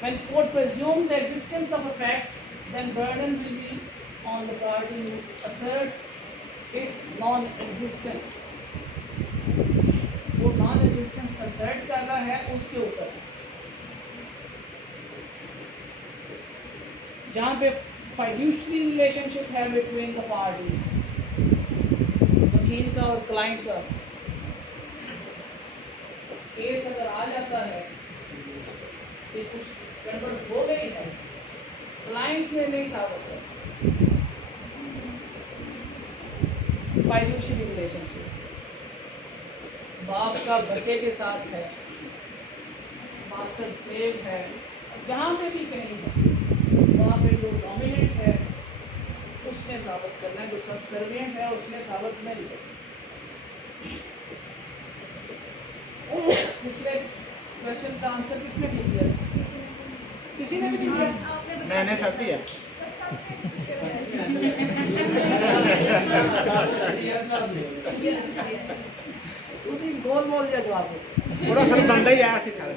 When court presumes the existence of a fact, then burden will be on the party who asserts its non-existence. वो non-existence assert कर रहा है उसके ऊपर, जहाँ पे fiduciary relationship है between the parties, वकील का और क्लाइंट का, केस अगर आ जाता है कि कुछ गड़बड़ हो गई है, क्लाइंट ने नहीं साबित किया, फाइनेंशियल रिलेशनशिप बाप का बच्चे के साथ है, मास्टर स्लेव है, जहाँ पे भी कहीं है, वहाँ पे जो डोमिनेंट है उसने साबित करना है, जो सबसर्विएंट है उसने साबित नहीं करना। पिछले क्वेश्चन का आंसर किसने ठीक दिया? किसी ने भी नहीं दिया। मैंने कर दिया। उसी गोल मोल का जवाब दो। थोड़ा सर बंदा ही आया सी सर।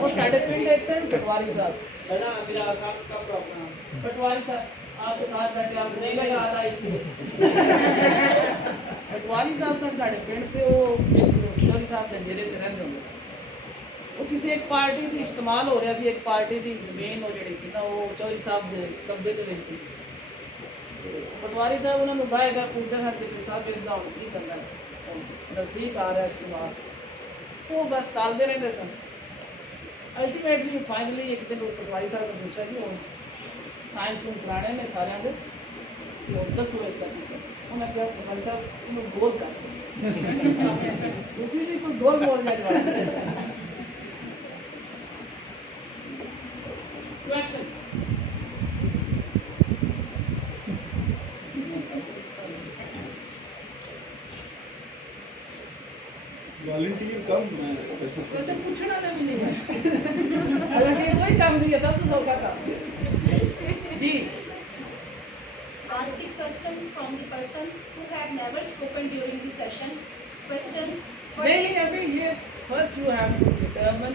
वो साढ़े पिंड एक से पटवारी साहब, मेरा साहब का प्रॉब्लम पटवारी साहब आपके साथ बैठे आप नहीं लगा रहा इसलिए पटवारी साहब सन साढ़े पिंड थे, वो चौधरी साहब के जिले ते रहंदे होंगे सन। वो किसी एक पार्टी की इस्तेमाल हो रहा सी, एक पार्टी की जमीन वो जी सी ना वो चौधरी साहब के कब्जे ते रही सी। पटवारी साहब उन्होंने उठाएगा पूछते हैं पिछले साहब इसका हम की करना है, नज़दीक आ रहा है इस्तेमाल, वो बस टालते रहते सन। अल्टीमेटली फाइनली एक दिन पटवारी साहब ने पूछा कि वो साइंस में कराने में सारे को 10 बजे तक उन्होंने कहा पटवारी साहब उन्होंने गोल कर उसी भी कोई गोल बोल जाए। क्वेश्चन वॉलंटियर कम क्वेश्चन पूछना ना भी नहीं है, हालांकि कोई काम नहीं है, सब तो सौखा काम जी। Ask the question from the person who had never spoken during the session. Question. what नहीं is- नहीं अभी ये first you have to determine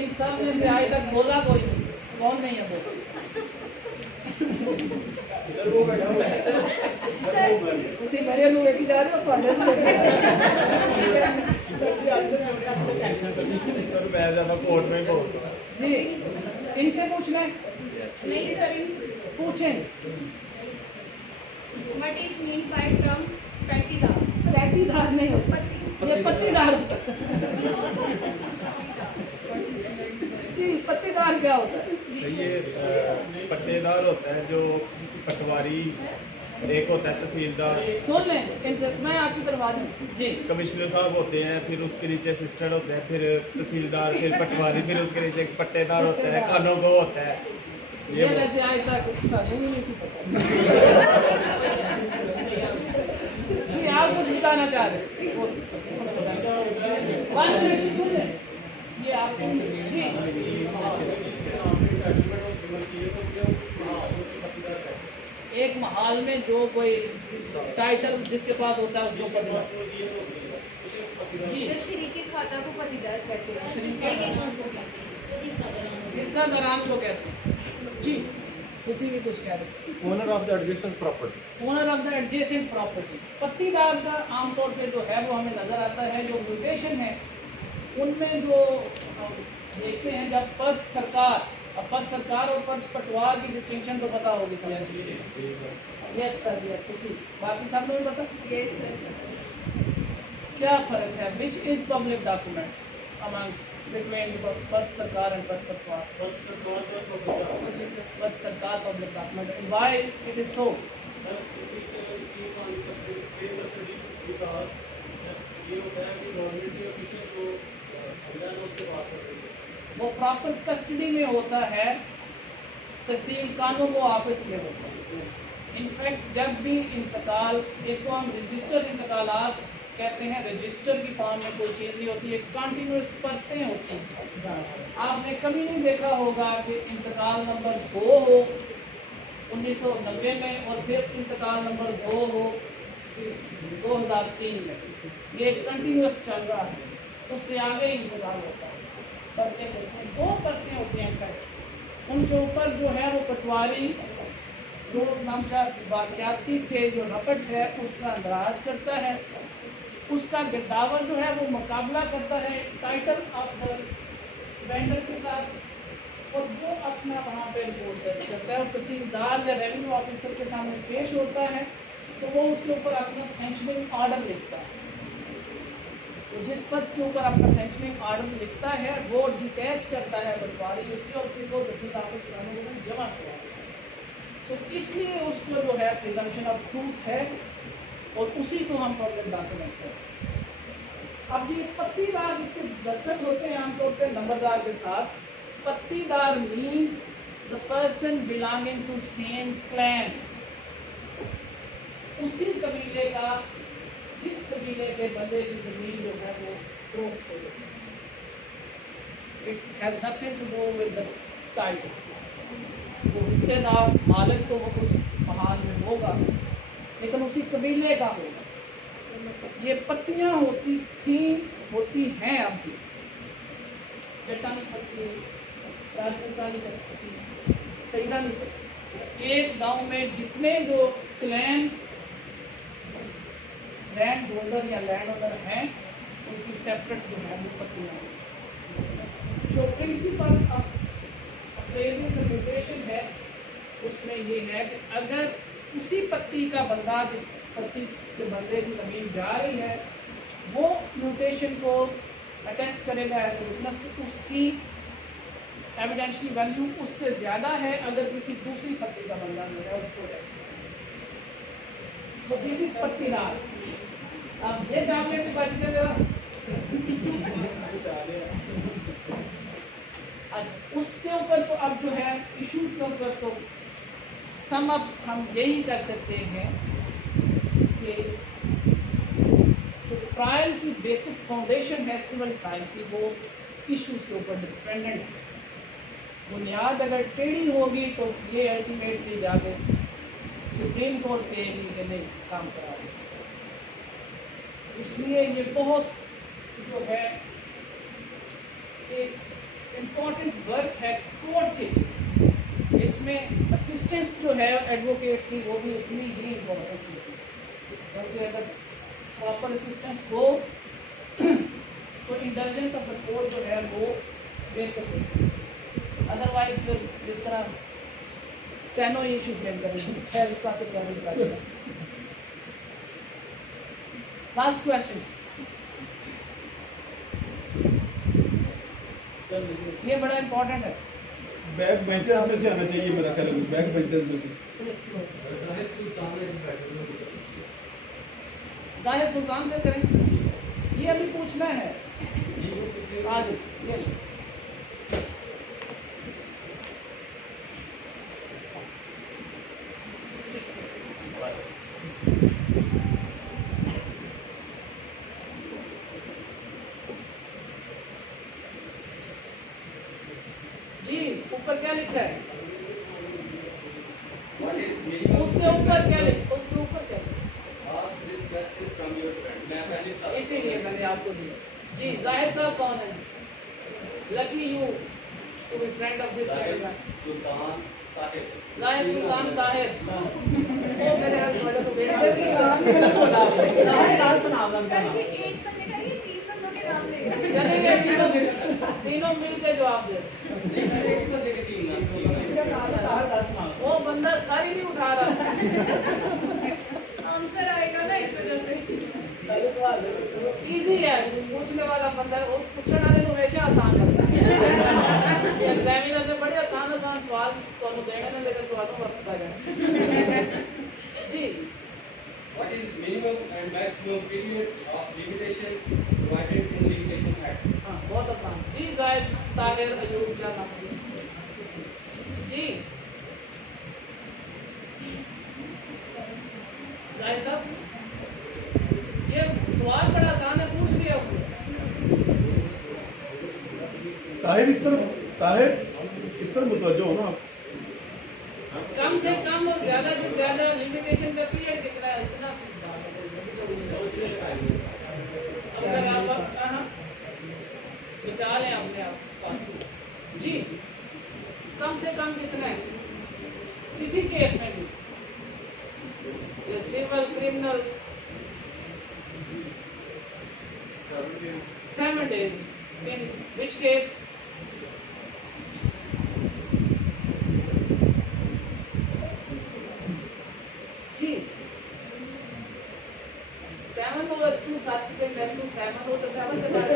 इन सब में से आज तक बोला कोई नहीं, कौन नहीं है बोला? ਤੁਸੀਂ ਮੇਰੇ ਨੂੰ ਵੇਖੀ ਜਾ ਰਹੇ ਹੋ, ਤੁਹਾਡੇ ਨੂੰ ਵੇਖੀ ਜਾ ਰਹੇ सर मैं ज़्यादा कोर्ट में बोल हो। जी इनसे पूछना है, नहीं सर, पूछें। what is meant by term patidar? पैटीदार नहीं होता, ये पत्तीदार होता है। जी पत्तीदार क्या होता है? ये पट्टेदार होता है जो पटवारी, एक होता है तहसीलदार, सुन लें इनसे, मैं आपकी करवा दूँ जी। कमिश्नर साहब होते हैं, फिर उसके नीचे असिस्टेंट होते हैं, फिर तहसीलदार, फिर पटवारी, फिर उसके नीचे एक पट्टेदार होता है, खानों को होता है। ये वैसे आज तक सानू भी नहीं सी पता। जी आप कुछ बताना चाह रहे हैं? वन मिनट सुन लें, ये आपको जी एक महाल में जो कोई टाइटल जिसके पास होता है उसको पटवारी। जी शरीक खाता को patidar कहते हैं। हिस्सा दरान को कहते हैं जी। किसी भी कुछ कह रहे हैं। Owner of the adjacent property. Owner of the adjacent property. पत्तीदार का आमतौर पे जो है वो हमें नजर आता है, जो म्यूटेशन है उनमें जो हम देखते हैं जब पद सरकार, अब पद सरकार और पद पटवार की डिस्टिंक्शन तो पता होगी सब। यस सर यस, किसी बाकी सब लोग पता Yes sir. क्या फर्क है? Which is public document amongst between पद सरकार एंड पद पटवार? पद सरकार public document, why it is so? वो प्रॉपर कस्टडी में होता है, तहसील कानून ऑफिस में होता है। इनफैक्ट जब भी इंतकाल, एक तो हम रजिस्टर इंतकालात कहते हैं, रजिस्टर की फॉर्म में कोई चीज़ नहीं होती है, कंटिन्यूस परतें होती हैं। आपने कभी नहीं देखा होगा कि इंतकाल नंबर 2 हो 1990 में और फिर इंतकाल नंबर 2 हो 2003 में। ये कंटिन्यूस चल रहा है, उससे आगे इंतकाल होता है। परतें होती हैं, 2 परतें होती हैं इनफैक्ट। उनके ऊपर जो है वो पटवारी जो नामचा वाकयाती से जो रपट है उसका अंदराज करता है, उसका गिरदावर जो है वो मुकाबला करता है टाइटल ऑफ द वेंडर के साथ, और वो अपना वहाँ पे रिपोर्ट दर्ज करता है और तहसीलदार या रेवेन्यू ऑफिसर के सामने पेश होता है, तो वो उसके ऊपर अपना सैंक्शनिंग ऑर्डर लिखता है। तो तो जिस पद के ऊपर आपका सेंक्शनिंग ऑर्डर लिखता है वो डिटैच करता है पटवारी उससे और फिर वो रसीद आपको चुनाने के लिए जमा करवा देता है। तो इसलिए उसको जो है प्रिजम्पशन ऑफ ट्रूथ है और उसी को हम पब्लिक डॉक्यूमेंट करते हैं। अब ये पत्तीदार जिसके दस्तखत होते हैं आमतौर पर नंबरदार के साथ, पत्तीदार means the person belonging to same clan, उसी कबीले का जिस कबीले के बंदे की जमीन जो है वो प्रूफ हो गई। It has nothing to do with the title. वो हिस्सेदार मालिक तो वो उस महाल में होगा लेकिन उसी कबीले का होगा। ये पत्तियां होती हैं अब भी, जटानी पत्ती, राजपूतानी पत्ती, सईदानी पत्ती। एक गांव में जितने जो क्लैन लैंड होल्डर या लैंड ओनर हैं उनकी सेपरेट जो है वो पत्तियां। जो प्रिंसिपल ऑफ अप्रेजल लिमिटेशन है उसमें ये है कि अगर उसी पत्ती का बंदा जिस पत्ती के बंदे की जमीन जा रही है वो म्यूटेशन को अटेस्ट करेगा एज विटनेस, तो उसकी एविडेंशियल वैल्यू उससे ज़्यादा है अगर किसी दूसरी पत्ती का बंदा जो है उसको अटेस्ट करेगा। तो दिस इज पत्तीदार। अब ये जाम में भी बच गए जरा। अच्छा, उसके ऊपर तो अब जो है इशूज के ऊपर तो सम अप हम यही कर सकते हैं कि जो ट्रायल की बेसिक फाउंडेशन है सिविल ट्रायल की वो इशूज के ऊपर डिपेंडेंट है। बुनियाद अगर टेढ़ी होगी तो ये अल्टीमेटली जाके सुप्रीम कोर्ट कहेगी कि नहीं काम करा दे। इसलिए ये बहुत जो है एक इम्पॉर्टेंट वर्क है कोर्ट के। इसमें असिस्टेंस जो है एडवोकेट्स की वो भी इतनी ही इम्पोर्टेंट है, क्योंकि अगर प्रॉपर असिस्टेंस हो तो इंटेलिजेंस ऑफ द कोर्ट जो है वो बेहतर होती है। अदरवाइज फिर जिस तरह स्टेनो इशू फेल करेंगे, खैर इसका तो क्या नहीं। लास्ट क्वेश्चन, ये बड़ा इंपॉर्टेंट है। बैक बेंचर्स में से आना चाहिए मेरा ख्याल है, बैक बेंचर्स में से। जाहिर सुल्तान से करें, ये अभी पूछना है आज। ये जी ऊपर क्या लिखा है? उसके ऊपर क्या लिखा? उसके ऊपर क्या लिखा? इसीलिए मैंने आपको दिया। जी जाहिर साहब कौन है? Lucky you to be friend of this Sultan Tahir. Zahir Sultan ताहिर वो मेरे बड़े को भेज देंगे। नाम सुना उनका नाम। एक बंदे का ही 3 बंदों के नाम लेगा। चलेंगे तीनों मिलकर जवाब दे। वो बंदा सारी नहीं उठा रहा। आंसर आएगा ना इस वजह से। इजी है, पूछने वाला बंदा वो पूछने वाले को हमेशा आसान लगता है। एग्जामिनर से बड़े आसान सवाल तो देने में लेकर सवालों वक्त लगा। जी What is minimum and maximum period of limitation provided in Limitation Act? हाँ बहुत आसान। जी जाहिद ताहिर अयूब क्या नाम है? जी जाहिद साहब ये सवाल बड़ा आसान है, पूछ लिया ताहिर इस तरफ मुतवज्जो हो ना आप। कम से कम और ज्यादा से ज्यादा लिमिटेशन का पीरियड कितना है इतना सीधा अगर आप विचार है अपने आप पास। जी कम से कम कितना है किसी केस में भी, civil criminal 7 days, in which case जी 7 और 2 7 के मैं 2 7 हो तो 7 के बाद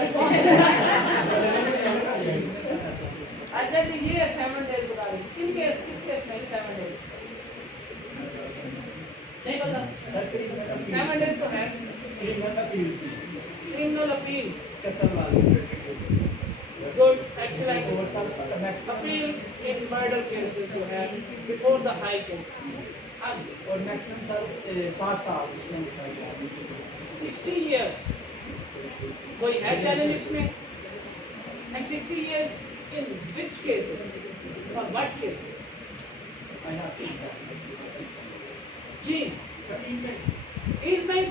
अच्छा जी ये 7 डेज बता रही किन केस किस केस में 7 डेज नहीं पता 7 डेज तो है criminal appeals Good, excellent. Appeal in murder cases you have before the High Court. और मैक्सिमम सर 60 साल इसमें लिखा गया है 60 years. कोई है चैलेंज इसमें? And 60 years in which cases? For what cases? I have seen that G. Easement.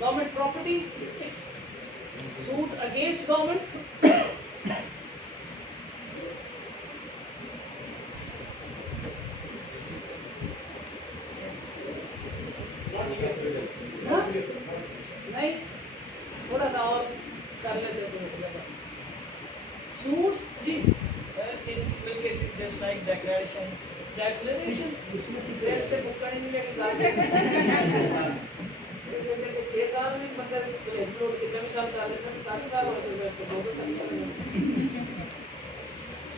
Government property. Suit against government. हाँ? नहीं थोड़ा सा और कर लेते तो सूट्स जी In civil cases, just like declaration, declaration इसमें रेस्ट पे बुक्का नहीं मिलेगी लागे 6 साल में मतलब लोड के जमीन साल का 60 साल हो गए तो 2 साल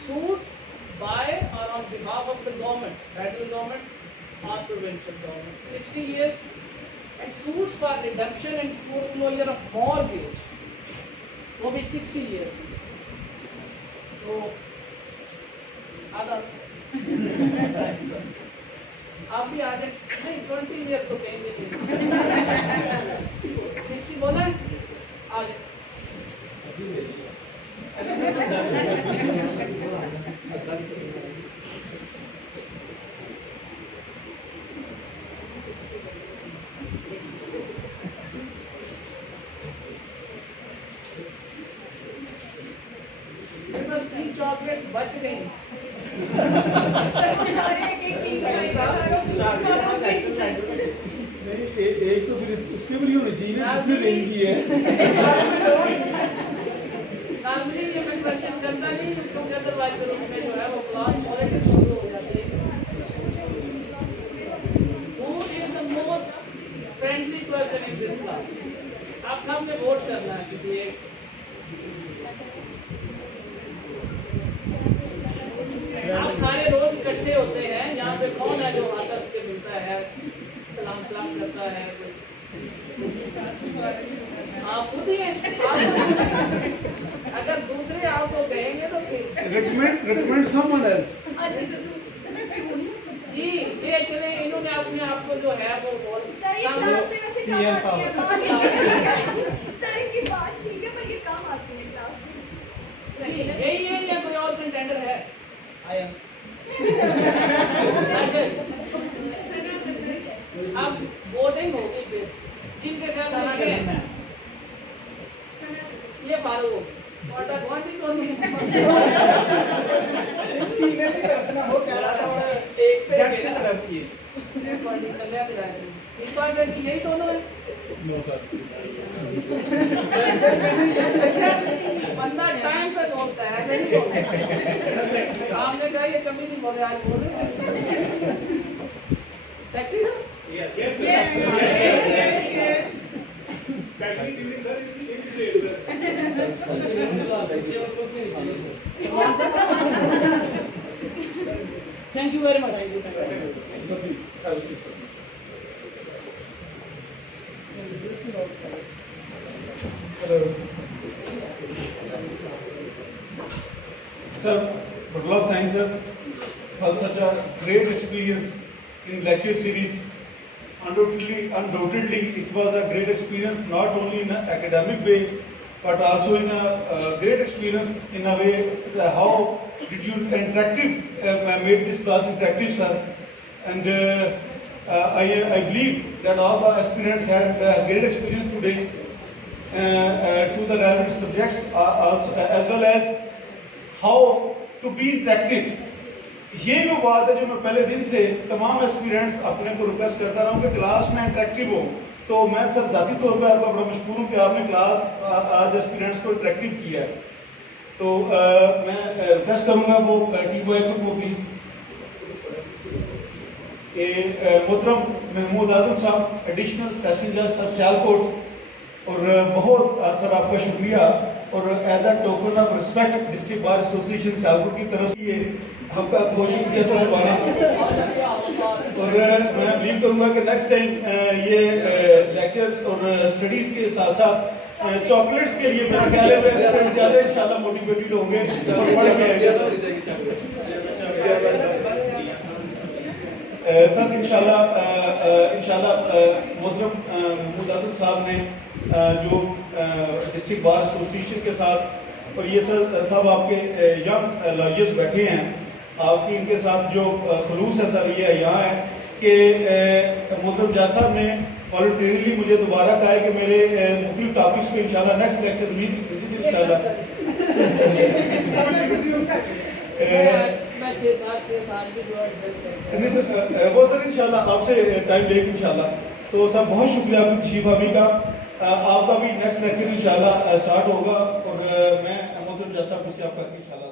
suits by or on behalf of the government, federal government or provincial government, 60 years, and suits for redemption and foreclosure of mortgage, वो भी 60 years. तो आधा आप भी आ जाए नहीं 20 years तो कहेंगे 60 बोला है? आ जाए मेरे पास 3 चॉकलेट बच गई नहीं एक तो फिर उसके भी नहीं होनी चाहिए जिसने लेनी की है नॉर्मली ये मैं क्वेश्चन करता नहीं क्योंकि अदरवाइज फिर उसमें जो है वो क्लास पॉलिटिक्स शुरू हो जाती है who is the most friendly person in this class आप सबने वोट करना है किसी एक आप सारे रोज इकट्ठे होते हैं यहाँ पे कौन है जो हाथ हंस के मिलता है सलाम सलाम करता है आप खुद ही हैं अगर दूसरे आपको कहेंगे तो recommend someone else जी ये चले इन्होंने अपने आप को जो है वो बोल सर ये क्लास में वैसे कम आती है सर की बात ठीक है पर ये कम आती है क्लास में जी यही है या कोई और कंटेंडर है I am. अब वोटिंग होगी फिर जिनके घर में ये फारूक वाटा क्वांटी तो नहीं फीमेल की तरफ से ना हो कह रहा था एक पे की तरफ की ये क्वांटी कन्या दिला रही इस बार में यही दोनों है नो सर बंदा टाइम पे बोलता है ऐसे नहीं बोलता आपने कहा ये कमी नहीं बोले आज बोल रहे secretary sir yes especially during the thank you very much Sir, but a lot of thanks, sir, for such a great experience in lecture series. Undoubtedly, it was a great experience not only in an academic way, but also in a great experience in a way how did you made this class interactive, sir. And I believe that all the aspirants had a great experience today to the relevant subjects also, as well as how to be interactive. ये जो बात है जो मैं पहले दिन से तमाम एस्पिरेंट्स अपने को रिक्वेस्ट करता रहा हूँ कि क्लास में इंटरेक्टिव हो, तो मैं सर जाती तौर पे आपका बड़ा मशहूर हूँ कि आपने क्लास आज एस्पिरेंट्स को इंटरेक्टिव किया है। तो मैं रिक्वेस्ट करूँगा वो टी वाई को प्लीज मोहतरम महमूद आजम साहब, एडिशनल सेशन जज सब सियालकोट, और बहुत सर आपका शुक्रिया, और as a token of respect district bar association Sialkot की तरफ से ये आपका भोजन जैसा बनवाना, और मैं उम्मीद करूंगा कि नेक्स्ट टाइम ये लेक्चर और स्टडीज के साथ साथ चॉकलेट्स के लिए मेरा ख्याल है ज़्यादा इंशाल्लाह मोटिवेटेड होंगे और पढ़ के आएंगे सर इंशाल्लाह मोहतरम महमूद आजम साहब ने जो डिस्ट्रिक्ट बार एसोसिएशन के साथ, और ये सर सब आपके यंग लॉयर्स बैठे हैं, आपकी इनके साथ जो खलूस है सर ये यहाँ है कि मोहतरम जज साहब ने वॉलंटरीली मुझे दोबारा कहा है कि मेरे मुख्तलिफ टॉपिक्स पे इंशाल्लाह नेक्स्ट लेक्चर में इंशाल्लाह मैं 6 साल की जो नहीं सर वो सर इंशाल्लाह आपसे टाइम लेके इंशाल्लाह। तो सर बहुत शुक्रिया आपकी तशरीफ आने का, आपका भी नेक्स्ट लेक्चर इंशाल्लाह स्टार्ट होगा, और मैं मोहतरम जज साहब को आपका इंशाल्लाह